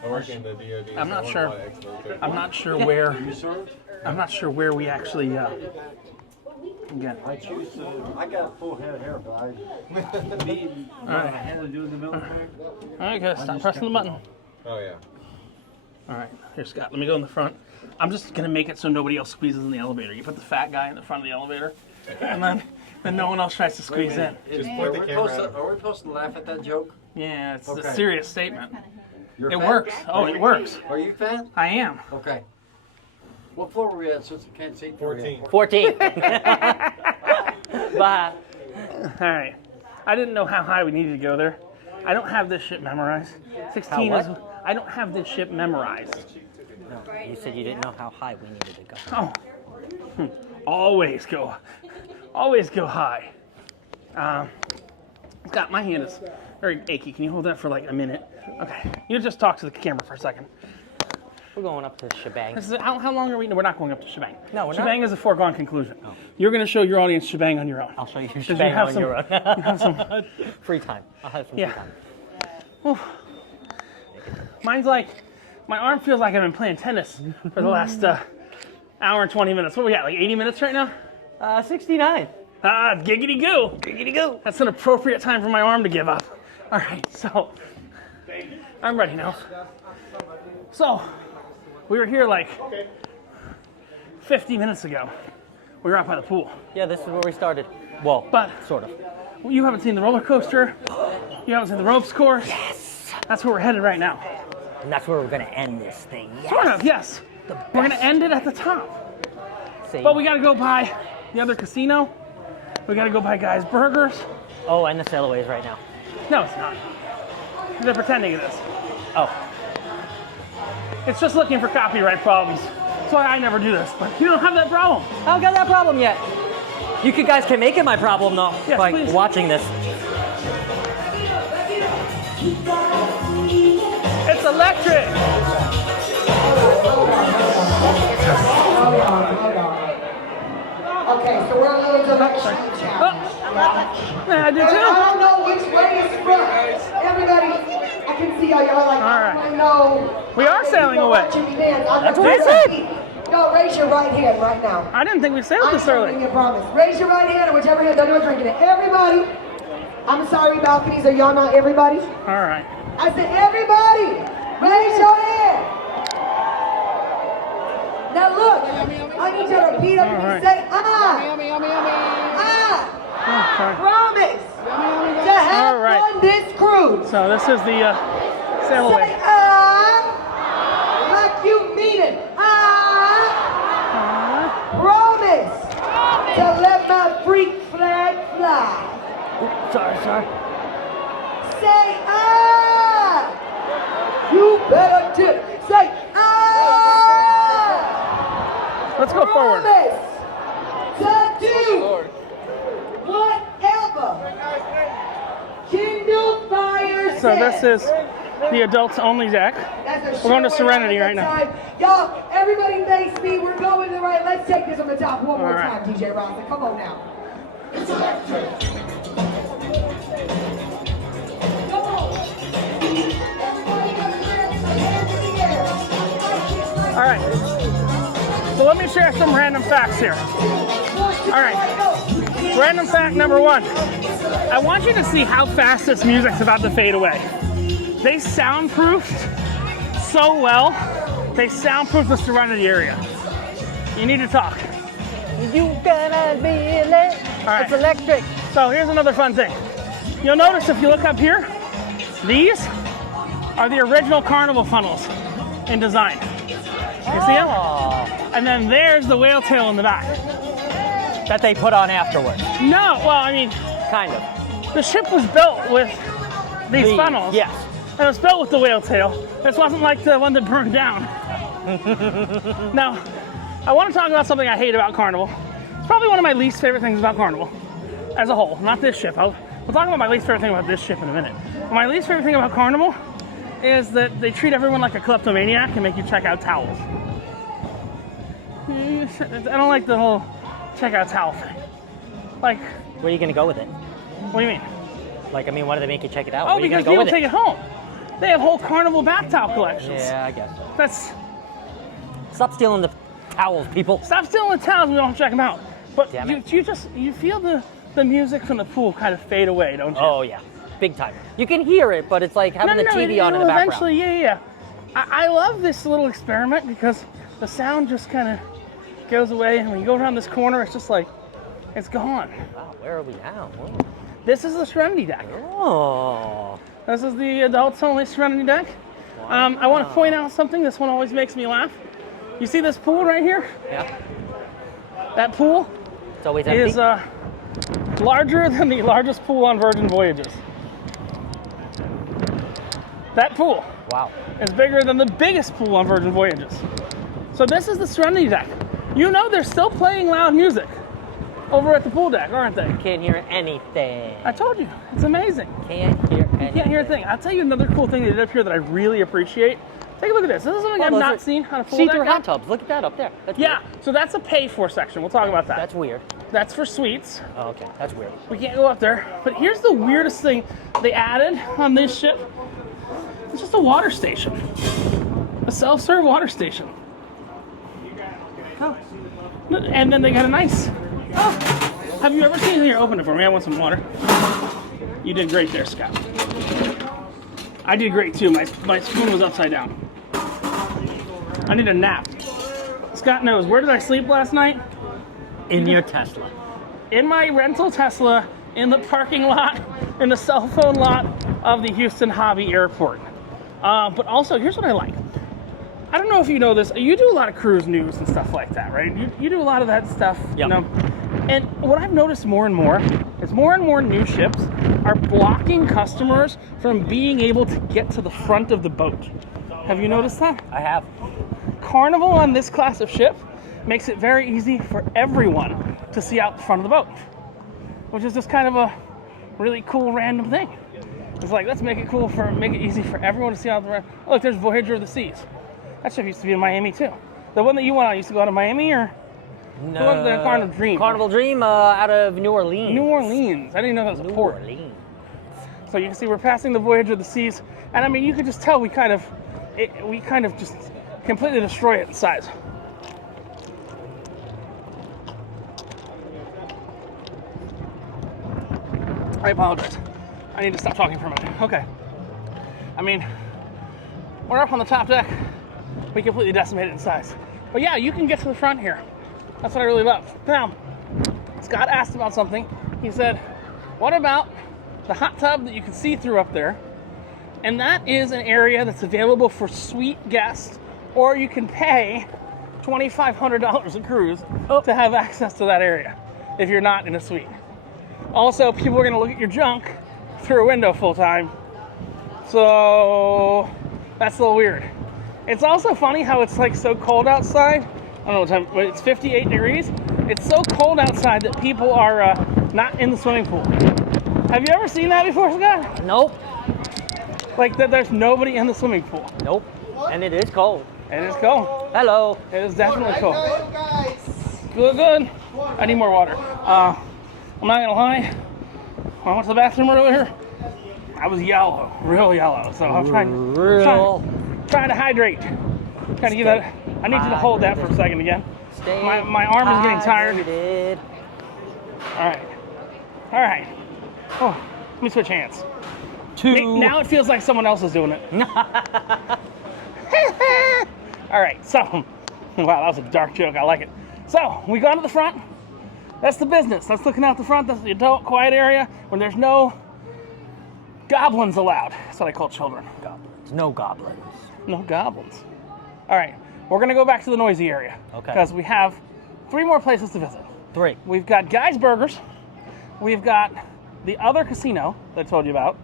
I work in the DoD. I'm not so sure. I'm not ex-military. I'm not sure where. You served? I'm not sure where we actually. Again. I choose to. I got a full head of hair, but what I had to do in the military. All right, guys, stop pressing the button. Oh, yeah. All right, here, Scott. Let me go in the front. I'm just gonna make it so nobody else squeezes in the elevator. You put the fat guy in the front of the elevator, and then no one else tries to squeeze in. Just point the camera at him. Are we supposed to laugh at that joke? Yeah, it's Okay. a serious statement. You're It fat? works. Oh, it works. Are you fat? I am. Okay. What floor are we at since I can't see? 14. 14. Bye. All right. I didn't know how high we needed to go there. I don't have this shit memorized. 16 How is. what? I don't have this shit memorized. You said you didn't know how high we needed to go. Oh. Always go high. Scott, my hand is very achy. Can you hold that for like a minute? Okay. You just talk to the camera for a second. We're going up to Shebang. This is, how long are we? No, we're not going up to Shebang. No, we're not. Shebang is a foregone conclusion. You're going to show your audience Shebang on your own. I'll show you you Shebang have on some- your own. You have some. Free time. I'll have some Yeah. free time. Oof. Mine's like, my arm feels like I've been playing tennis for the last hour and 20 minutes. What are we at, like 80 minutes right now? 69. Giggity goo. Giggity go. That's an appropriate time for my arm to give up. All right, so I'm ready now. So we were here like 50 minutes ago. We were out by the pool. Yeah, this is where we started. Well, But sort of. you haven't seen the roller coaster. You haven't seen the ropes course. Yes. That's where we're headed right now. And that's where we're gonna end this thing. Yes. Sort of, yes. We're gonna end it at the top. See? But we gotta go by the other casino. We gotta go by Guy's Burgers. Oh, and the sailaway is right now. No, it's not. They're pretending it is. Oh. It's just looking for copyright problems. That's why I never do this. But you don't have that problem. I don't got that problem yet. You guys can make it my problem though, Yes, by please. watching this. It's electric. Okay, so we're a little direction Oh, challenge. I do I too. don't know which way is front. Everybody, I can see how y'all like, All right. I know. We are sailing away. That's what I said. No, raise your right hand right now. I didn't think we sailed I'm this telling early. you a promise. Raise your right hand or whichever hand, don't do it drinking it. Everybody, I'm sorry, balconies, are y'all not everybody? All right. I said everybody, raise your hand. Now look, I need you to repeat after All me. Say, I Okay. promise to have All right. on this cruise. So this is the sail Say, away. like you mean it. Promise to let my freak flag fly. Sorry. Say, you better dip. Say, Let's go forward. promise to do whatever Kindle Fire So says. this is the adults only deck. That's a We're going to short Serenity way right now. time. Y'all, everybody face me. We're going to the right. Let's take this on the top one more All right. time, DJ Robinson. Come on now. Come on. Everybody got your hands in the air. All right. So let me share some random facts here. All right. Random fact number one. I want you to see how fast this music's about to fade away. They soundproofed so well. They soundproofed the Serenity area. You need to talk. You gotta be lit. All right. It's electric. So here's another fun thing. You'll notice if you look up here, these are the original Carnival funnels in design. You see them? Oh, And then there's the whale tail in the back. that they put on afterwards. No, well, I mean, Kind of. the ship was built with these funnels. Yes. And it was built with the whale tail. This wasn't like the one that burned down. Now, I want to talk about something I hate about Carnival. It's probably one of my least favorite things about Carnival as a whole, not this ship. We'll talk about my least favorite thing about this ship in a minute. But my least favorite thing about Carnival is that they treat everyone like a kleptomaniac and make you check out towels. I don't like the whole check out towel thing. Like, Where are you gonna go with it? what do you mean? Like, I mean, why do they make you check it out? Oh, Where are you because gonna go people with take it home. They have whole Carnival bath towel collections. Yeah, I guess so. That's, Stop stealing the towels, people. stop stealing the towels, we don't check them out. But Damn you, it. you feel the music from the pool kind of fade away, don't you? Oh yeah, big time. You can hear it, but it's like having the TV on in the background. Eventually, yeah. I love this little experiment because the sound just kind of goes away, and when you go around this corner, it's just like, it's gone. Wow, where are we now? This is the Serenity deck. Oh. This is the adults only Serenity deck. I want to point out something. This one always makes me laugh. You see this pool right here? Yeah. That pool It's always empty. is larger than the largest pool on Virgin Voyages. That pool Wow. is bigger than the biggest pool on Virgin Voyages. So this is the Serenity deck. You know they're still playing loud music over at the pool deck, aren't they? Can't hear anything. I told you, it's amazing. Can't hear anything. You can't hear a thing. I'll tell you another cool thing they did up here that I really appreciate. Take a look at this. This is something I've those not are seen on a pool See-through deck. hot tubs. Look at that up there. That's Yeah, weird. so that's a pay-for section. We'll talk about that. That's weird. That's for suites. Oh, okay. That's weird. We can't go up there. But here's the weirdest thing they added on this ship It's just a water station. A self-serve water station. Oh. And then they got a nice... Oh. Have you ever seen... Here, open it for me. I want some water. You did great there, Scott. I did great too. My spoon was upside down. I need a nap. Scott knows. Where did I sleep last night? In your Tesla. In my rental Tesla, in the parking lot, in the cell phone lot of the Houston Hobby Airport. But also, here's what I like. I don't know if you know this. You do a lot of cruise news and stuff like that, right? You do a lot of that stuff, Yep. you know? And what I've noticed more and more is more and more new ships are blocking customers from being able to get to the front of the boat. Have you noticed that? I have. Carnival on this class of ship makes it very easy for everyone to see out the front of the boat, which is just kind of a really cool random thing. It's like, let's make it cool make it easy for everyone to see out the front. Oh, look, there's Voyager of the Seas. That ship used to be in Miami too. The one that you went on used to go out of Miami, or No. the one, the Carnival Dream? Carnival Dream out of New Orleans. New Orleans. I didn't know that was a port. Orleans. So you can see we're passing the Voyager of the Seas, and I mean, you could just tell we kind of just completely destroy it in size. I apologize. I need to stop talking for a minute. Okay. I mean, we're up on the top deck. We completely decimated in size. But yeah, you can get to the front here. That's what I really love. Now, Scott asked about something. He said, what about the hot tub that you can see through up there? And that is an area that's available for suite guests, or you can pay $2,500 a cruise to have access to that area if you're not in a suite. Also, people are going to look at your junk through a window full time. So that's a little weird. It's also funny how it's like so cold outside. I don't know what time, but it's 58 degrees. It's so cold outside that people are not in the swimming pool. Have you ever seen that before, Scott? Nope. Like that there's nobody in the swimming pool. Nope. And it is cold. It is cold. Hello. It is definitely cold. Good. I need more water. I'm not gonna lie. When I went to the bathroom earlier, I was yellow, real yellow. So I'm trying to hydrate. Trying to give that. I need you to hold that for a second again. My arm is getting tired. All right. Oh, let me switch hands. Now it feels like someone else is doing it. All right, so, wow, that was a dark joke. I like it. So, we go to the front. That's the business. That's looking out the front. That's the adult quiet area when there's no goblins allowed. That's what I call children. Goblins. No goblins. No goblins. All right, we're going to go back to the noisy area. Okay. Because we have 3 more places to visit. 3. We've got Guy's Burgers. We've got the other casino that I told you about,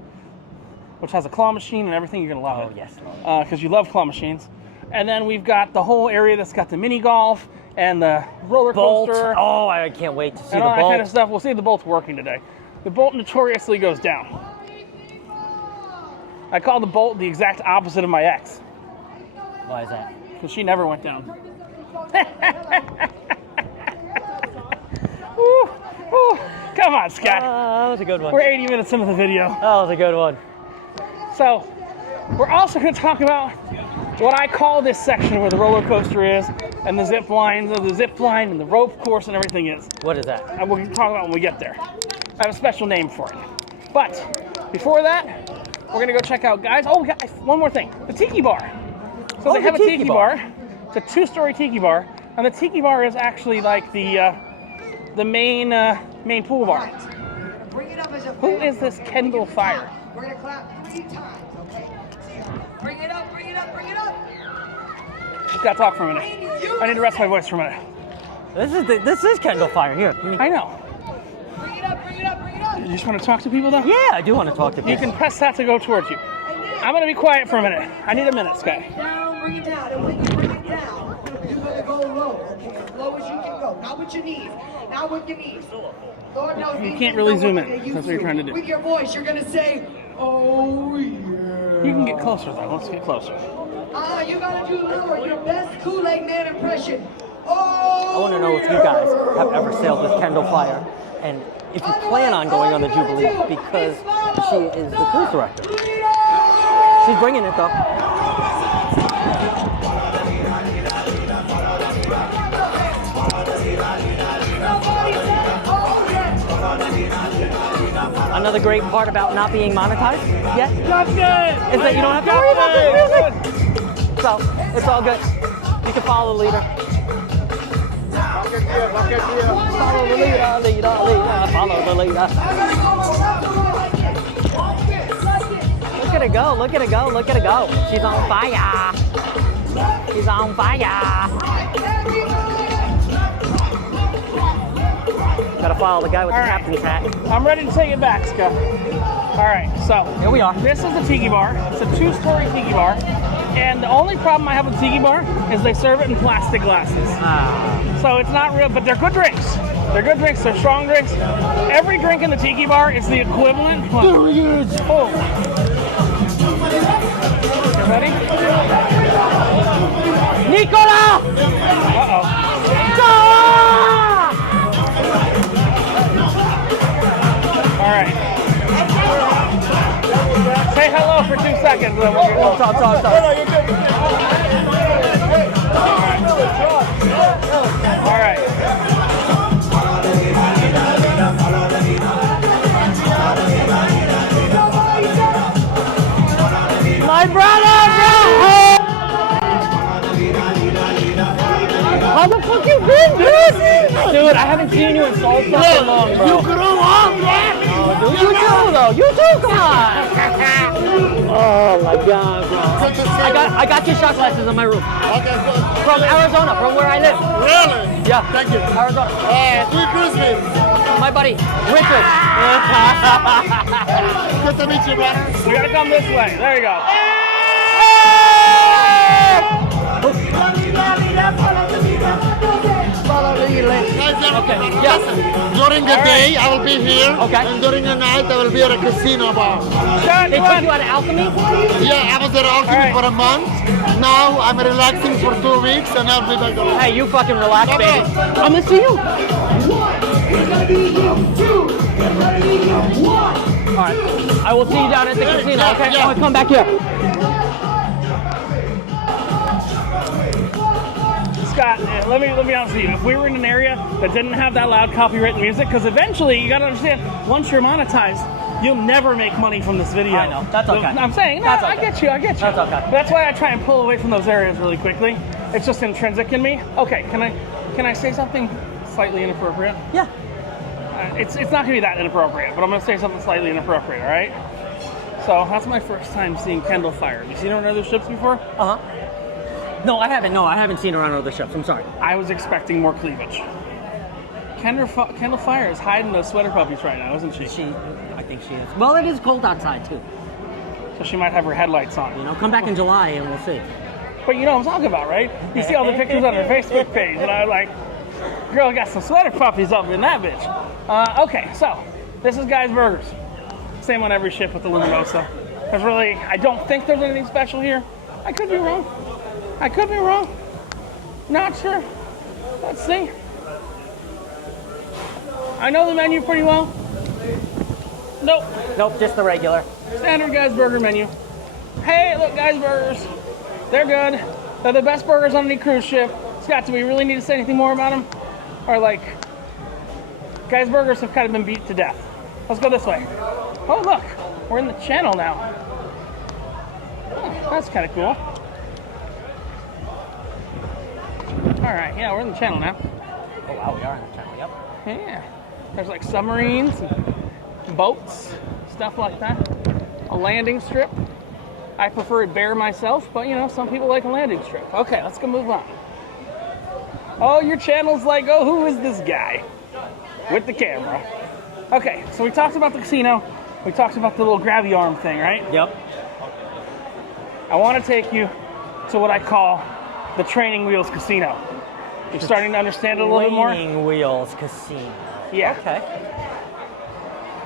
which has a claw machine and everything. You're going to love it. Oh, yes. Because you love claw machines. And then we've got the whole area that's got the mini golf and the roller Bolt. coaster. Oh, I can't wait to see and the all that Bolt. kind of stuff. We'll see if the Bolt's working today. The Bolt notoriously goes down. I call the Bolt the exact opposite of my ex. Why is that? Because she never went down. Woo, woo. Come on, Scott. That was a good one. We're 80 minutes into the video. That was a good one. So, we're also going to talk about what I call this section where the roller coaster is, and the zip line and the rope course and everything is. What is that? And we're going to talk about when we get there. I have a special name for it. But before that, we're going to go check out, guys. Oh, guys, one more thing. The Tiki Bar. So they have a Tiki bar. It's a 2-story Tiki bar, and the Tiki Bar is actually like the main pool bar. Bring it up as a Who is this Kendall Fire? We're gonna clap 3 times, okay? Bring it up, bring it up, bring it up. Just gotta talk for a minute. I need to rest my voice for a minute. This is Kendall Fire. Here. I know. Bring it up, bring it up, bring it up. You just want to talk to people though? Yeah, I do want to talk to people. You can press that to go towards you. I'm gonna be quiet for a minute. I need a minute, Scott. Down, bring it down, and when you bring it down, you're gonna go low, okay? As low as you can go. Not with your knees, not with your knees. Lord knows You these can't things really don't zoom work in. like they That's used what you're to. trying to do. With your voice, you're gonna say, oh yeah. You can get closer though. Let's get closer. You gotta do lower, your best Kool-Aid Man impression. Oh, I want to know if you guys have ever sailed with Kendall Fire, and if you plan on going on the Jubilee, because she is the cruise director. She's bringing it though. Another great part about not being monetized yet is that you don't have to worry about the music. So it's all good. You can follow the leader. Follow the leader, follow the leader. Look at her go, look at her go, look at her go. She's on fire. She's on fire. Gotta follow the guy with the captain's hat. I'm ready to take it back, Scott. All right, so here we are. This is the tiki bar. It's a 2-story tiki bar. And the only problem I have with tiki bar is they serve it in plastic glasses. So it's not real, but they're good drinks. They're good drinks, they're strong drinks. Every drink in the tiki bar is the equivalent. There he is. Oh. You ready? Nicola! Uh-oh. All right. Say hello for 2 seconds. Then we'll talk. All right. My brother, bro! How the fuck you been, dude? Dude, I haven't seen you in so fucking long, bro. You grew up, man. You too, though. You too, come on. Oh my god, bro. I got your shot glasses in my room. Okay, good. From Arizona, from where I live. Really? Yeah. Thank you. Arizona. Sweet Christmas. My buddy, Richard. Good to meet you, brother. We gotta come this way. There you go. Okay. Yeah. During the day, I will be here. Okay. And during the night, I will be at a casino bar. They took you out of Alchemy? Yeah, I was at Alchemy for a month. Now I'm relaxing for 2 weeks, and I'll be back. Hey, you fucking relax, Okay. baby. I'm gonna see you. All right. I will see you down at the casino. Yeah, Okay. yeah. I'm gonna come back here. Scott, let me be honest with you. If we were in an area that didn't have that loud copywritten music, because eventually you gotta understand, once you're monetized, you'll never make money from this video. I know. That's okay. I'm saying, no, That's okay. I get you. That's okay. That's why I try and pull away from those areas really quickly. It's just intrinsic in me. Okay, can I say something slightly inappropriate? Yeah. It's not gonna be that inappropriate, but I'm gonna say something slightly inappropriate. All right. So that's my first time seeing Kendall Fire. Have you seen her on other ships before? Uh huh. No, I haven't. No, I haven't seen her on other ships. I'm sorry. I was expecting more cleavage. Kendall Fire is hiding those sweater puppies right now, isn't she? I think she is. Well, it is cold outside too. So she might have her headlights on. You know, come back in July and we'll see. But you know what I'm talking about, right? You see all the pictures on her Facebook page, and I was like, girl got some sweater puppies up in that bitch. Okay, so this is Guy's Burgers. Same on every ship with the Luminosa. I don't think there's anything special here. I could be wrong. Not sure. Let's see. I know the menu pretty well. Nope, just the regular. Standard Guy's Burger menu. Hey, look, Guy's Burgers. They're good. They're the best burgers on any cruise ship. Scott, do we really need to say anything more about them? Or like, Guy's Burgers have kind of been beat to death. Let's go this way. Oh, look, we're in the channel now. Oh, that's kind of cool. All right, yeah, we're in the channel now. Oh wow, we are in the channel. Yep. Yeah, there's like submarines, and boats, stuff like that. A landing strip. I prefer it bare myself, but you know, some people like a landing strip. Okay, let's go move on. Oh, your channel's like, oh, who is this guy with the camera? Okay, so we talked about the casino. We talked about the little grabby arm thing, right? Yep. I want to take you to what I call the Training Wheels Casino. You're starting to understand it a little bit more? Training Wheels Casino. Yeah. Okay.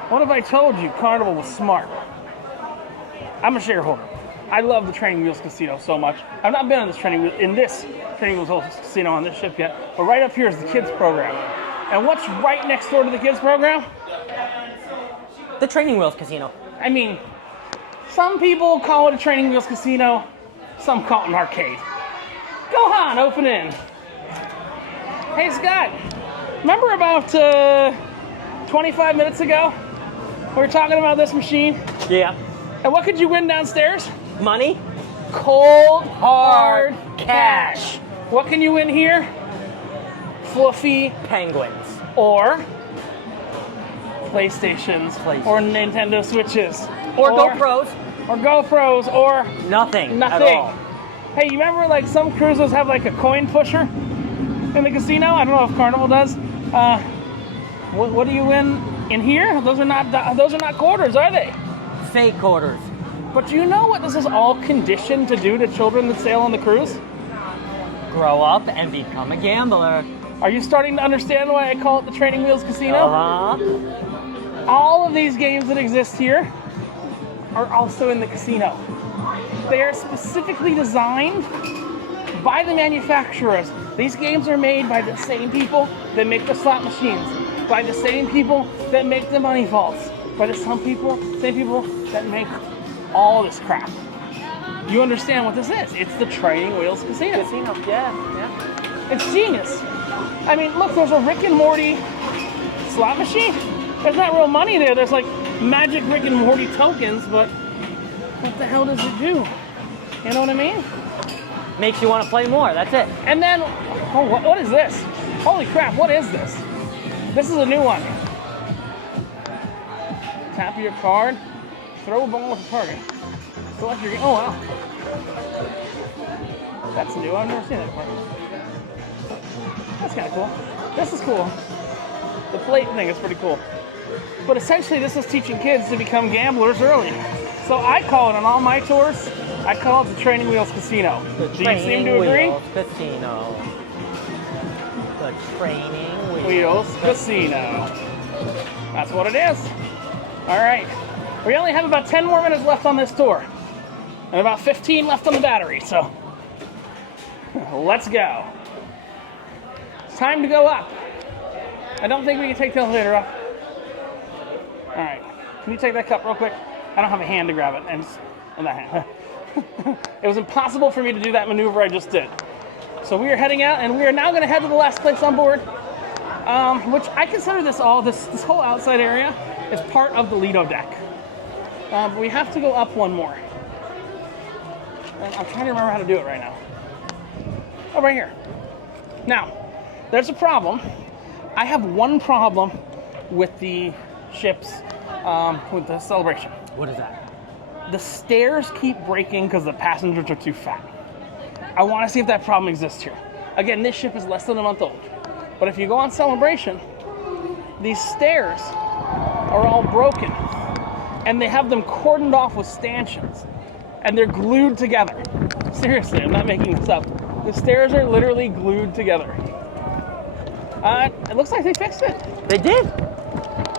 What if I told you Carnival was smart? I'm a shareholder. I love the Training Wheels Casino so much. I've not been in this Training Wheels Casino on this ship yet, but right up here is the kids program. And what's right next door to the kids program? The Training Wheels Casino. I mean, Some people call it a training wheels casino. Some call it an arcade. Go on, open in. Hey, Scott. Remember about 25 minutes ago? We were talking about this machine. Yeah. And what could you win downstairs? Money? Cold, hard cash. What can you win here? Fluffy Penguins. or PlayStations or Nintendo Switches. Or GoPros. Or GoPros or Nothing. nothing. At all. Hey, you remember like some cruises have like a coin pusher in the casino? I don't know if Carnival does. What do you win in here? Those are not quarters, are they? Fake quarters. But you know what this is all conditioned to do to children that sail on the cruise? Grow up and become a gambler. Are you starting to understand why I call it the Training Wheels Casino? Uh-huh. All of these games that exist here are also in the casino. They are specifically designed by the manufacturers. These games are made by the same people that make the slot machines, by the same people that make the money vaults, by the same people that make all this crap. You understand what this is? It's the Training Wheels Casino. Yeah. It's genius. I mean, look, there's a Rick and Morty slot machine. There's not real money there. There's like magic Rick and Morty tokens, but what the hell does it do? You know what I mean? Makes you want to play more. That's it. And then, oh, what is this? Holy crap, what is this? This is a new one. Tap your card, throw a ball with a target. Select your game. Oh, wow. That's new. I've never seen that before. That's kind of cool. This is cool. The plate thing is pretty cool. But essentially, this is teaching kids to become gamblers early. So I call it on all my tours, I call it the Training Wheels Casino. Do you seem to agree? Casino. The Training Wheels Casino. That's what it is. All right. We only have about 10 more minutes left on this tour. And about 15 left on the battery, so let's go. It's time to go up. I don't think we can take the elevator up. All right. Can you take that cup real quick? I don't have a hand to grab it, and that hand. It was impossible for me to do that maneuver I just did. So we are heading out, and we are now going to head to the last place on board, which I consider this whole outside area is part of the Lido deck. But we have to go up one more. And I'm trying to remember how to do it right now. Oh, right here. Now, there's a problem. I have one problem with the ships, with the Celebration. What is that? The stairs keep breaking because the passengers are too fat. I want to see if that problem exists here. Again, this ship is less than a month old. But if you go on Celebration, these stairs are all broken. And they have them cordoned off with stanchions. And they're glued together. Seriously, I'm not making this up. The stairs are literally glued together. It looks like they fixed it. They did.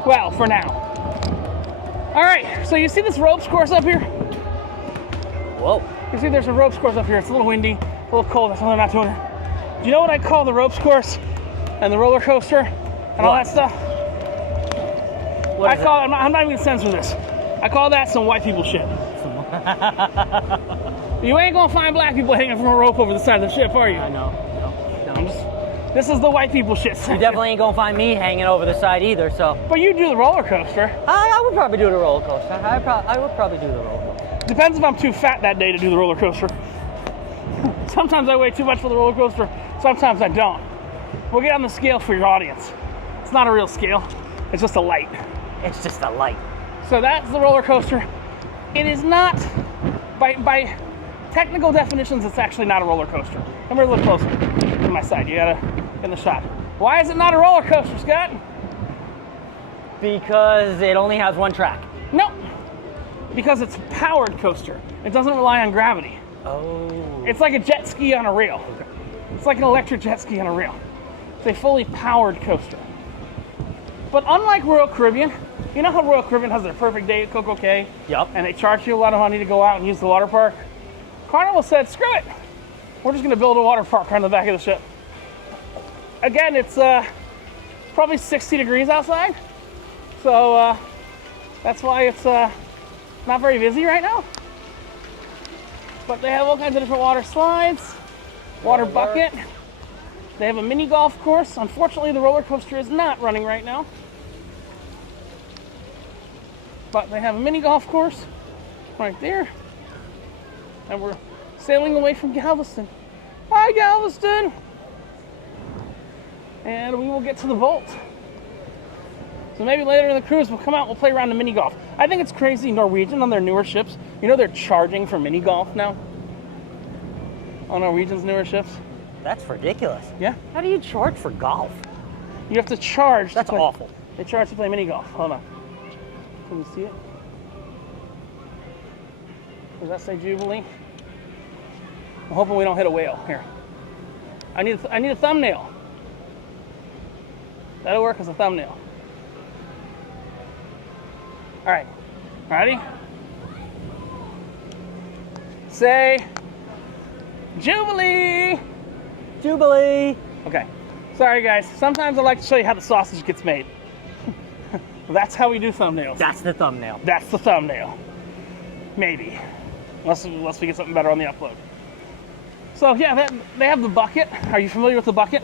Well, for now. All right, so you see this ropes course up here? Whoa. You see there's a ropes course up here. It's a little windy, a little cold. That's why I'm not doing it. Do you know what I call the ropes course and the roller coaster and all that stuff? What is I'm not even gonna censor this. I call that some white people shit. You ain't gonna find black people hanging from a rope over the side of the ship, are you? I know. This is the white people shit. You definitely ain't gonna find me hanging over the side either, so. But you do the roller coaster. I would probably do the roller coaster. I would probably do the roller coaster. Depends if I'm too fat that day to do the roller coaster. Sometimes I weigh too much for the roller coaster. Sometimes I don't. We'll get on the scale for your audience. It's not a real scale. It's just a light. It's just a light. So that's the roller coaster. It is not, by technical definitions, it's actually not a roller coaster. Come here a little closer to my side. You gotta get in the shot. Why is it not a roller coaster, Scott? Because it only has one track. No, because it's a powered coaster. It doesn't rely on gravity. Oh. It's like a jet ski on a rail. It's like an electric jet ski on a rail. It's a fully powered coaster. But unlike Royal Caribbean, you know how Royal Caribbean has their perfect day at Coco Cay? Yep. And they charge you a lot of money to go out and use the water park? Carnival said, screw it. We're just going to build a water park on the back of the ship. Again, it's probably 60 degrees outside. So that's why it's Not very busy right now. But they have all kinds of different water slides, water bucket. They have a mini golf course. Unfortunately, the roller coaster is not running right now. But they have a mini golf course right there. And we're sailing away from Galveston. Hi, Galveston! And we will get to the vault. So maybe later in the cruise, we'll come out, we'll play around the mini golf. I think it's crazy, Norwegian on their newer ships. You know they're charging for mini golf now? On Norwegian's newer ships. That's ridiculous. Yeah. How do you charge for golf? You have to charge. That's awful. They charge to play mini golf. Hold on. Can you see it? Does that say Jubilee? I'm hoping we don't hit a whale here. I need a thumbnail. That'll work as a thumbnail. All right, ready? Say Jubilee. Jubilee. Okay. Sorry guys. Sometimes I like to show you how the sausage gets made. That's how we do thumbnails. That's the thumbnail. That's the thumbnail. Maybe. Unless we get something better on the upload. So yeah, they have the bucket. Are you familiar with the bucket?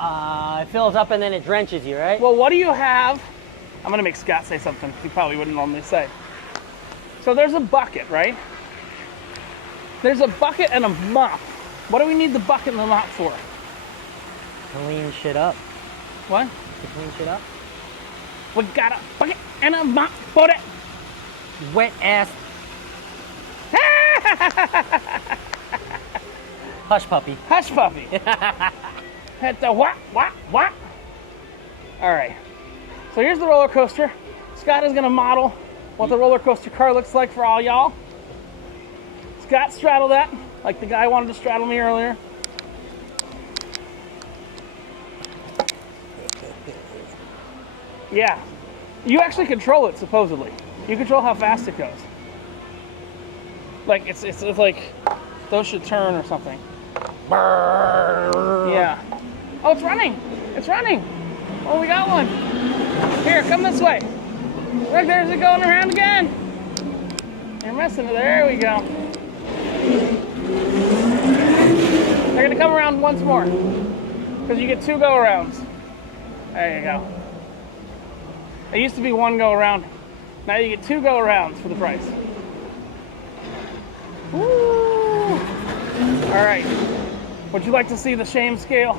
It fills up and then it drenches you, right? Well, what do you have? I'm gonna make Scott say something he probably wouldn't normally say. So there's a bucket, right? There's a bucket and a mop. What do we need the bucket and the mop for? Clean shit up. What? To clean shit up? We got a bucket and a mop for it. Wet ass. Hush puppy. Hush puppy. That's a what? All right. So here's the roller coaster. Scott is gonna model what the roller coaster car looks like for all y'all. Scott straddled that, like the guy wanted to straddle me earlier. Yeah. You actually control it, supposedly. You control how fast it goes. Like, it's like, those should turn or something. Yeah. Oh, it's running. It's running. Oh, we got one. Here, come this way. Look, there's it going around again. You're messing with it. There we go. They're going to come around once more. Because you get 2 go-arounds. There you go. It used to be 1 go-around. Now you get 2 go-arounds for the price. Woo! All right. Would you like to see the shame scale?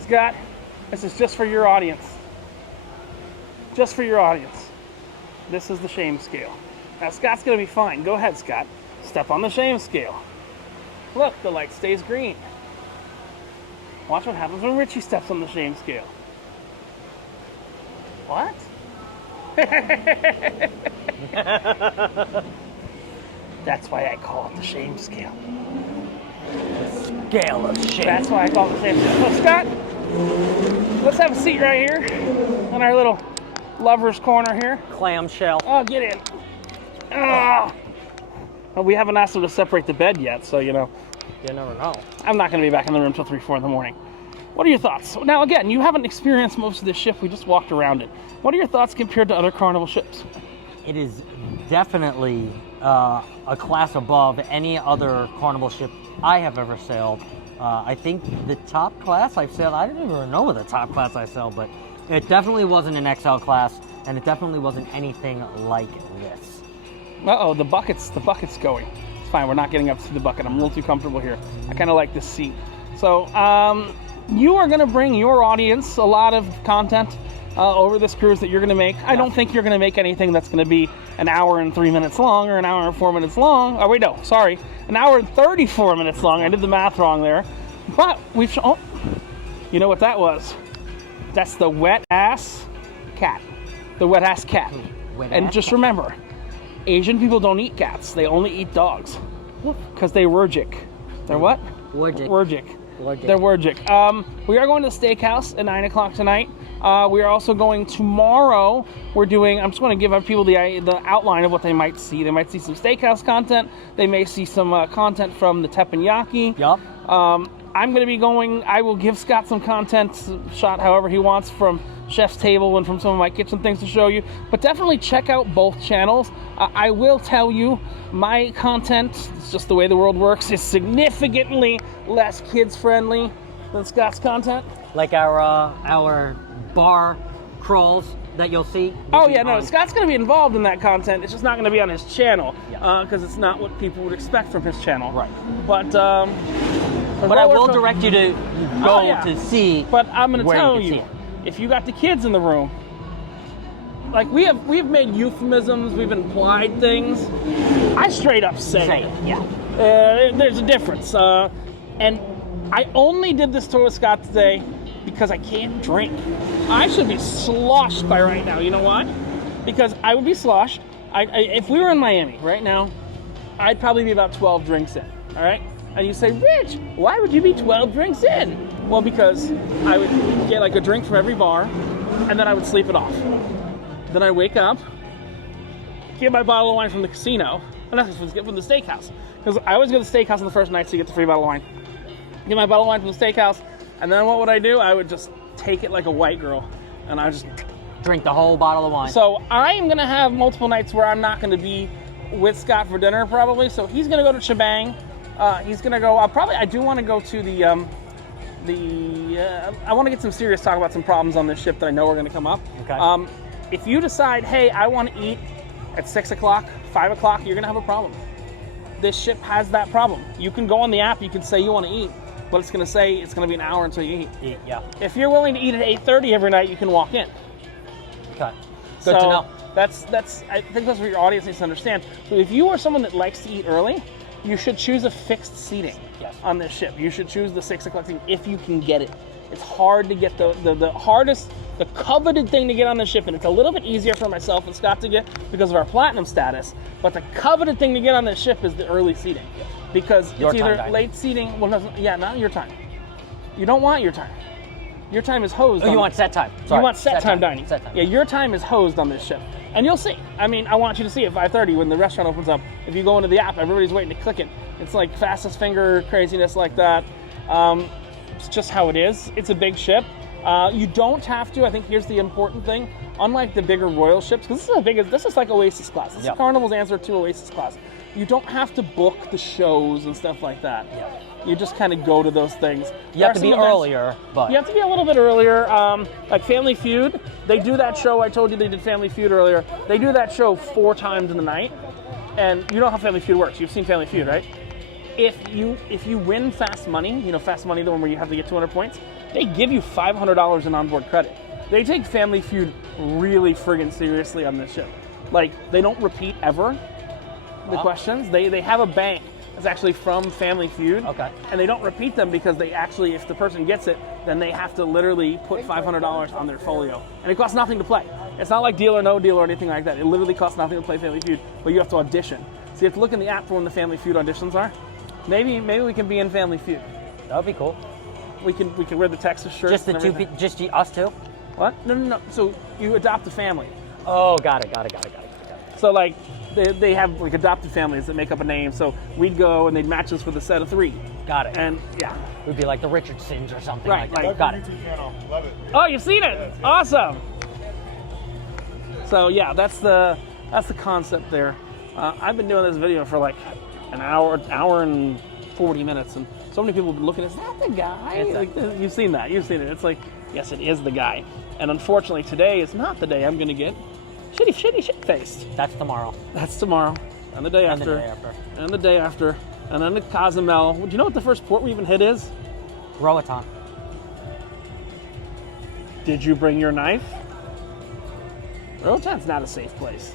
Scott, this is just for your audience. Just for your audience. This is the shame scale. Now Scott's gonna be fine. Go ahead, Scott. Step on the shame scale. Look, the light stays green. Watch what happens when Richie steps on the shame scale. What? That's why I call it the shame scale. Scale of shame. That's why I call it the shame scale. So Scott, let's have a seat right here in our little lover's corner here. Clamshell. Oh, get in. Oh. Well, we haven't asked them to separate the bed yet, so you know. You never know. I'm not going to be back in the room till 3, 4 in the morning. What are your thoughts? Now, again, you haven't experienced most of this ship. We just walked around it. What are your thoughts compared to other Carnival ships? It is definitely a class above any other Carnival ship I have ever sailed. I think the top class I've sailed, I don't even know the top class I sailed, but it definitely wasn't an XL class, and it definitely wasn't anything like this. Uh-oh, the bucket's going. It's fine, we're not getting up to the bucket. I'm a little too comfortable here. I kind of like this seat. So, you are going to bring your audience a lot of content over this cruise that you're going to make. I don't think you're going to make anything that's going to be an hour and 3 minutes long or an hour and 4 minutes long. Oh, wait, no, sorry. An hour and 34 minutes long. I did the math wrong there. But we've shown... Oh, you know what that was? That's the wet-ass cat. The wet-ass cat. And just remember, Asian people don't eat cats. They only eat dogs. Because they're allergic. They're what? Allergic. They're allergic. We are going to the steakhouse at 9 o'clock tonight. We are also going tomorrow. We're doing, I'm just going to give people the outline of what they might see. They might see some steakhouse content. They may see some content from the teppanyaki. Yup. I'm going to be going, I will give Scott some content shot however he wants from chef's table and from some of my kitchen things to show you. But definitely check out both channels. I will tell you, my content, it's just the way the world works, is significantly less kids friendly than Scott's content. Like our bar crawls that you'll see. Oh yeah, no, Scott's going to be involved in that content. It's just not going to be on his channel because it's not what people would expect from his channel. Right. But I will direct you to go to see. But I'm going to tell you, you, if you got the kids in the room, like we've made euphemisms, we've implied things. I straight up say it. Yeah. There's a difference, and I only did this tour with Scott today because I can't drink. I should be sloshed by right now. You know why? Because I would be sloshed. If we were in Miami right now, I'd probably be about 12 drinks in. All right. And you say, Rich, why would you be 12 drinks in? Well, because I would get like a drink from every bar, and then I would sleep it off. Then I wake up, get my bottle of wine from the casino, and that's from the steakhouse. Because I always go to the steakhouse on the first night so you get the free bottle of wine. Get my bottle of wine from the steakhouse, and then what would I do? I would just take it like a white girl, and I would just drink the whole bottle of wine. So I'm going to have multiple nights where I'm not going to be with Scott for dinner probably. So he's going to go to Shebang. He's going to go, I do want to go to I want to get some serious talk about some problems on this ship that I know are going to come up. Okay. If you decide, hey, I want to eat at 6 o'clock, 5 o'clock, you're going to have a problem. This ship has that problem. You can go on the app, you can say you want to eat, but it's going to say it's going to be an hour until you eat. Yeah. If you're willing to eat at 8:30 every night, you can walk in. Okay. Good to know. That's I think that's what your audience needs to understand. So if you are someone that likes to eat early, you should choose a fixed seating on this ship. You should choose the 6 o'clock seating if you can get it. It's hard to get the hardest, the coveted thing to get on the ship, and it's a little bit easier for myself and Scott to get because of our platinum status. But the coveted thing to get on this ship is the early seating, because it's either late seating. Well, not your time. You don't want your time. Your time is hosed. Oh, you want set time. Sorry. You want set time dining. Set time. Yeah, your time is hosed on this ship. And you'll see. I mean, I want you to see at 5:30 when the restaurant opens up. If you go into the app, everybody's waiting to click it. It's like fastest finger craziness like that. It's just how it is. It's a big ship. You don't have to. I think here's the important thing. Unlike the bigger royal ships, because this is like Oasis class. This is Carnival's answer to Oasis class. You don't have to book the shows and stuff like that. You just kind of go to those things. You have to be earlier, but... You have to be a little bit earlier. Like Family Feud, they do that show. I told you they did Family Feud earlier. They do that show 4 times in the night. And you know how Family Feud works. You've seen Family Feud, right? If you win Fast Money, you know Fast Money, the one where you have to get 200 points, they give you $500 in onboard credit. They take Family Feud really friggin' seriously on this ship. Like, they don't repeat ever the questions. They have a bank that's actually from Family Feud. Okay. And they don't repeat them because they actually, if the person gets it, then they have to literally put $500 on their folio. And it costs nothing to play. It's not like Deal or No Deal or anything like that. It literally costs nothing to play Family Feud, but you have to audition. So you have to look in the app for when the Family Feud auditions are. Maybe we can be in Family Feud. That would be cool. We can wear the Texas shirts. Just the two people, just us two? What? No. So you adopt a family. Oh, got it. So like they have like adopted families that make up a name. So we'd go and they'd match us with a set of 3. Got it. And yeah, we'd be like the Richardsons or something right, like that. Got it. Love it. Oh, you've seen it? Awesome. So yeah, that's the concept there. I've been doing this video for like an hour and 40 minutes, and so many people have been looking. Is that the guy? Like, you've seen that. You've seen it. It's like, yes, it is the guy. And unfortunately, today is not the day I'm going to get shit-faced. That's tomorrow. That's tomorrow. And the day after. And the day after. And then the Cozumel. Do you know what the first port we even hit is? Roatan. Did you bring your knife? Roatan's not a safe place.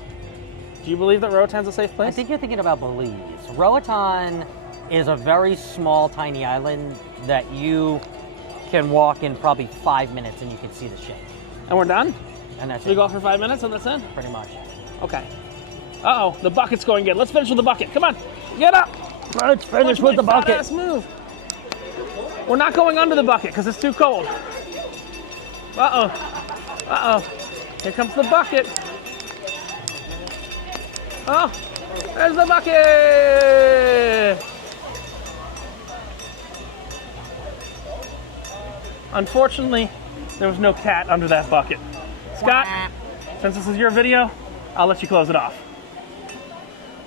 Do you believe that Roatan's a safe place? I think you're thinking about Belize. Roatan is a very small, tiny island that you can walk in probably 5 minutes and you can see the ship. And we're done? And that's we go for 5 minutes and that's it? Pretty much. Okay. Uh-oh, the bucket's going good. Let's finish with the bucket. Come on, get up. Let's finish with the bucket. Let's move. We're not going under the bucket because it's too cold. Uh-oh. Here comes the bucket. Oh, there's the bucket. Unfortunately, there was no cat under that bucket. Scott, since this is your video, I'll let you close it off.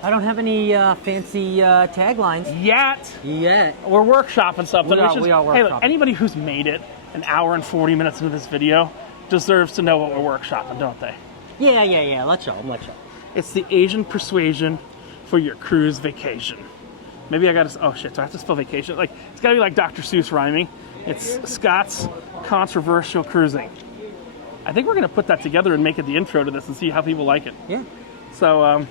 I don't have any fancy taglines. Yet. We're workshopping something. We are Hey, workshopping. look, anybody who's made it an hour and 40 minutes into this video deserves to know what we're workshopping, don't they? Yeah. Let's show them. It's the Asian persuasion for your cruise vacation. Maybe I gotta, oh shit, do I have to spell vacation? Like, it's gotta be like Dr. Seuss rhyming. It's Scott's controversial cruising. I think we're gonna put that together and make it the intro to this and see how people like it. Yeah. So,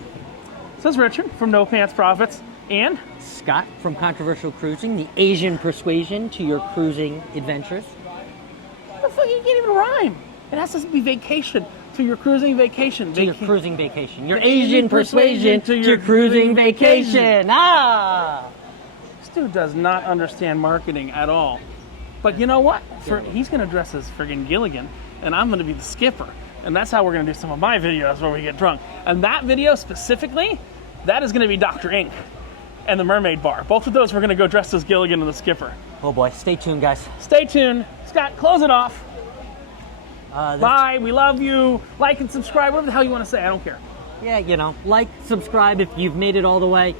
this is Richard from No Pants Profits and Scott from Controversial Cruising, the Asian persuasion to your cruising adventures. the fuck, you can't even rhyme. It has to be vacation to your cruising vacation. To your cruising vacation. Your Asian persuasion to your cruising vacation. Ah! This dude does not understand marketing at all. But you know what? He's going to dress as friggin' Gilligan, and I'm going to be the skipper. And that's how we're going to do some of my videos where we get drunk. And that video specifically, that is going to be Dr. Ink and the Mermaid Bar. Both of those we're going to go dressed as Gilligan and the skipper. Oh boy, stay tuned, guys. Stay tuned. Scott, close it off. Bye, we love you. Like and subscribe, whatever the hell you want to say, I don't care. Yeah, you know, like, subscribe if you've made it all the way.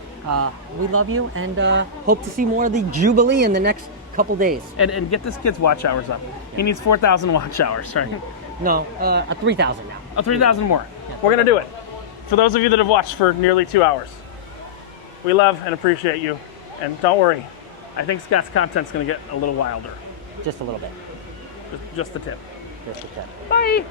We love you and hope to see more of the Jubilee in the next couple days. And get this kid's watch hours up. He needs 4,000 watch hours, right? No, 3,000 now. 3,000 more. We're going to do it. For those of you that have watched for nearly 2 hours, we love and appreciate you. And don't worry, I think Scott's content's going to get a little wilder. Just a little bit. Just the tip. Just a tip. Bye.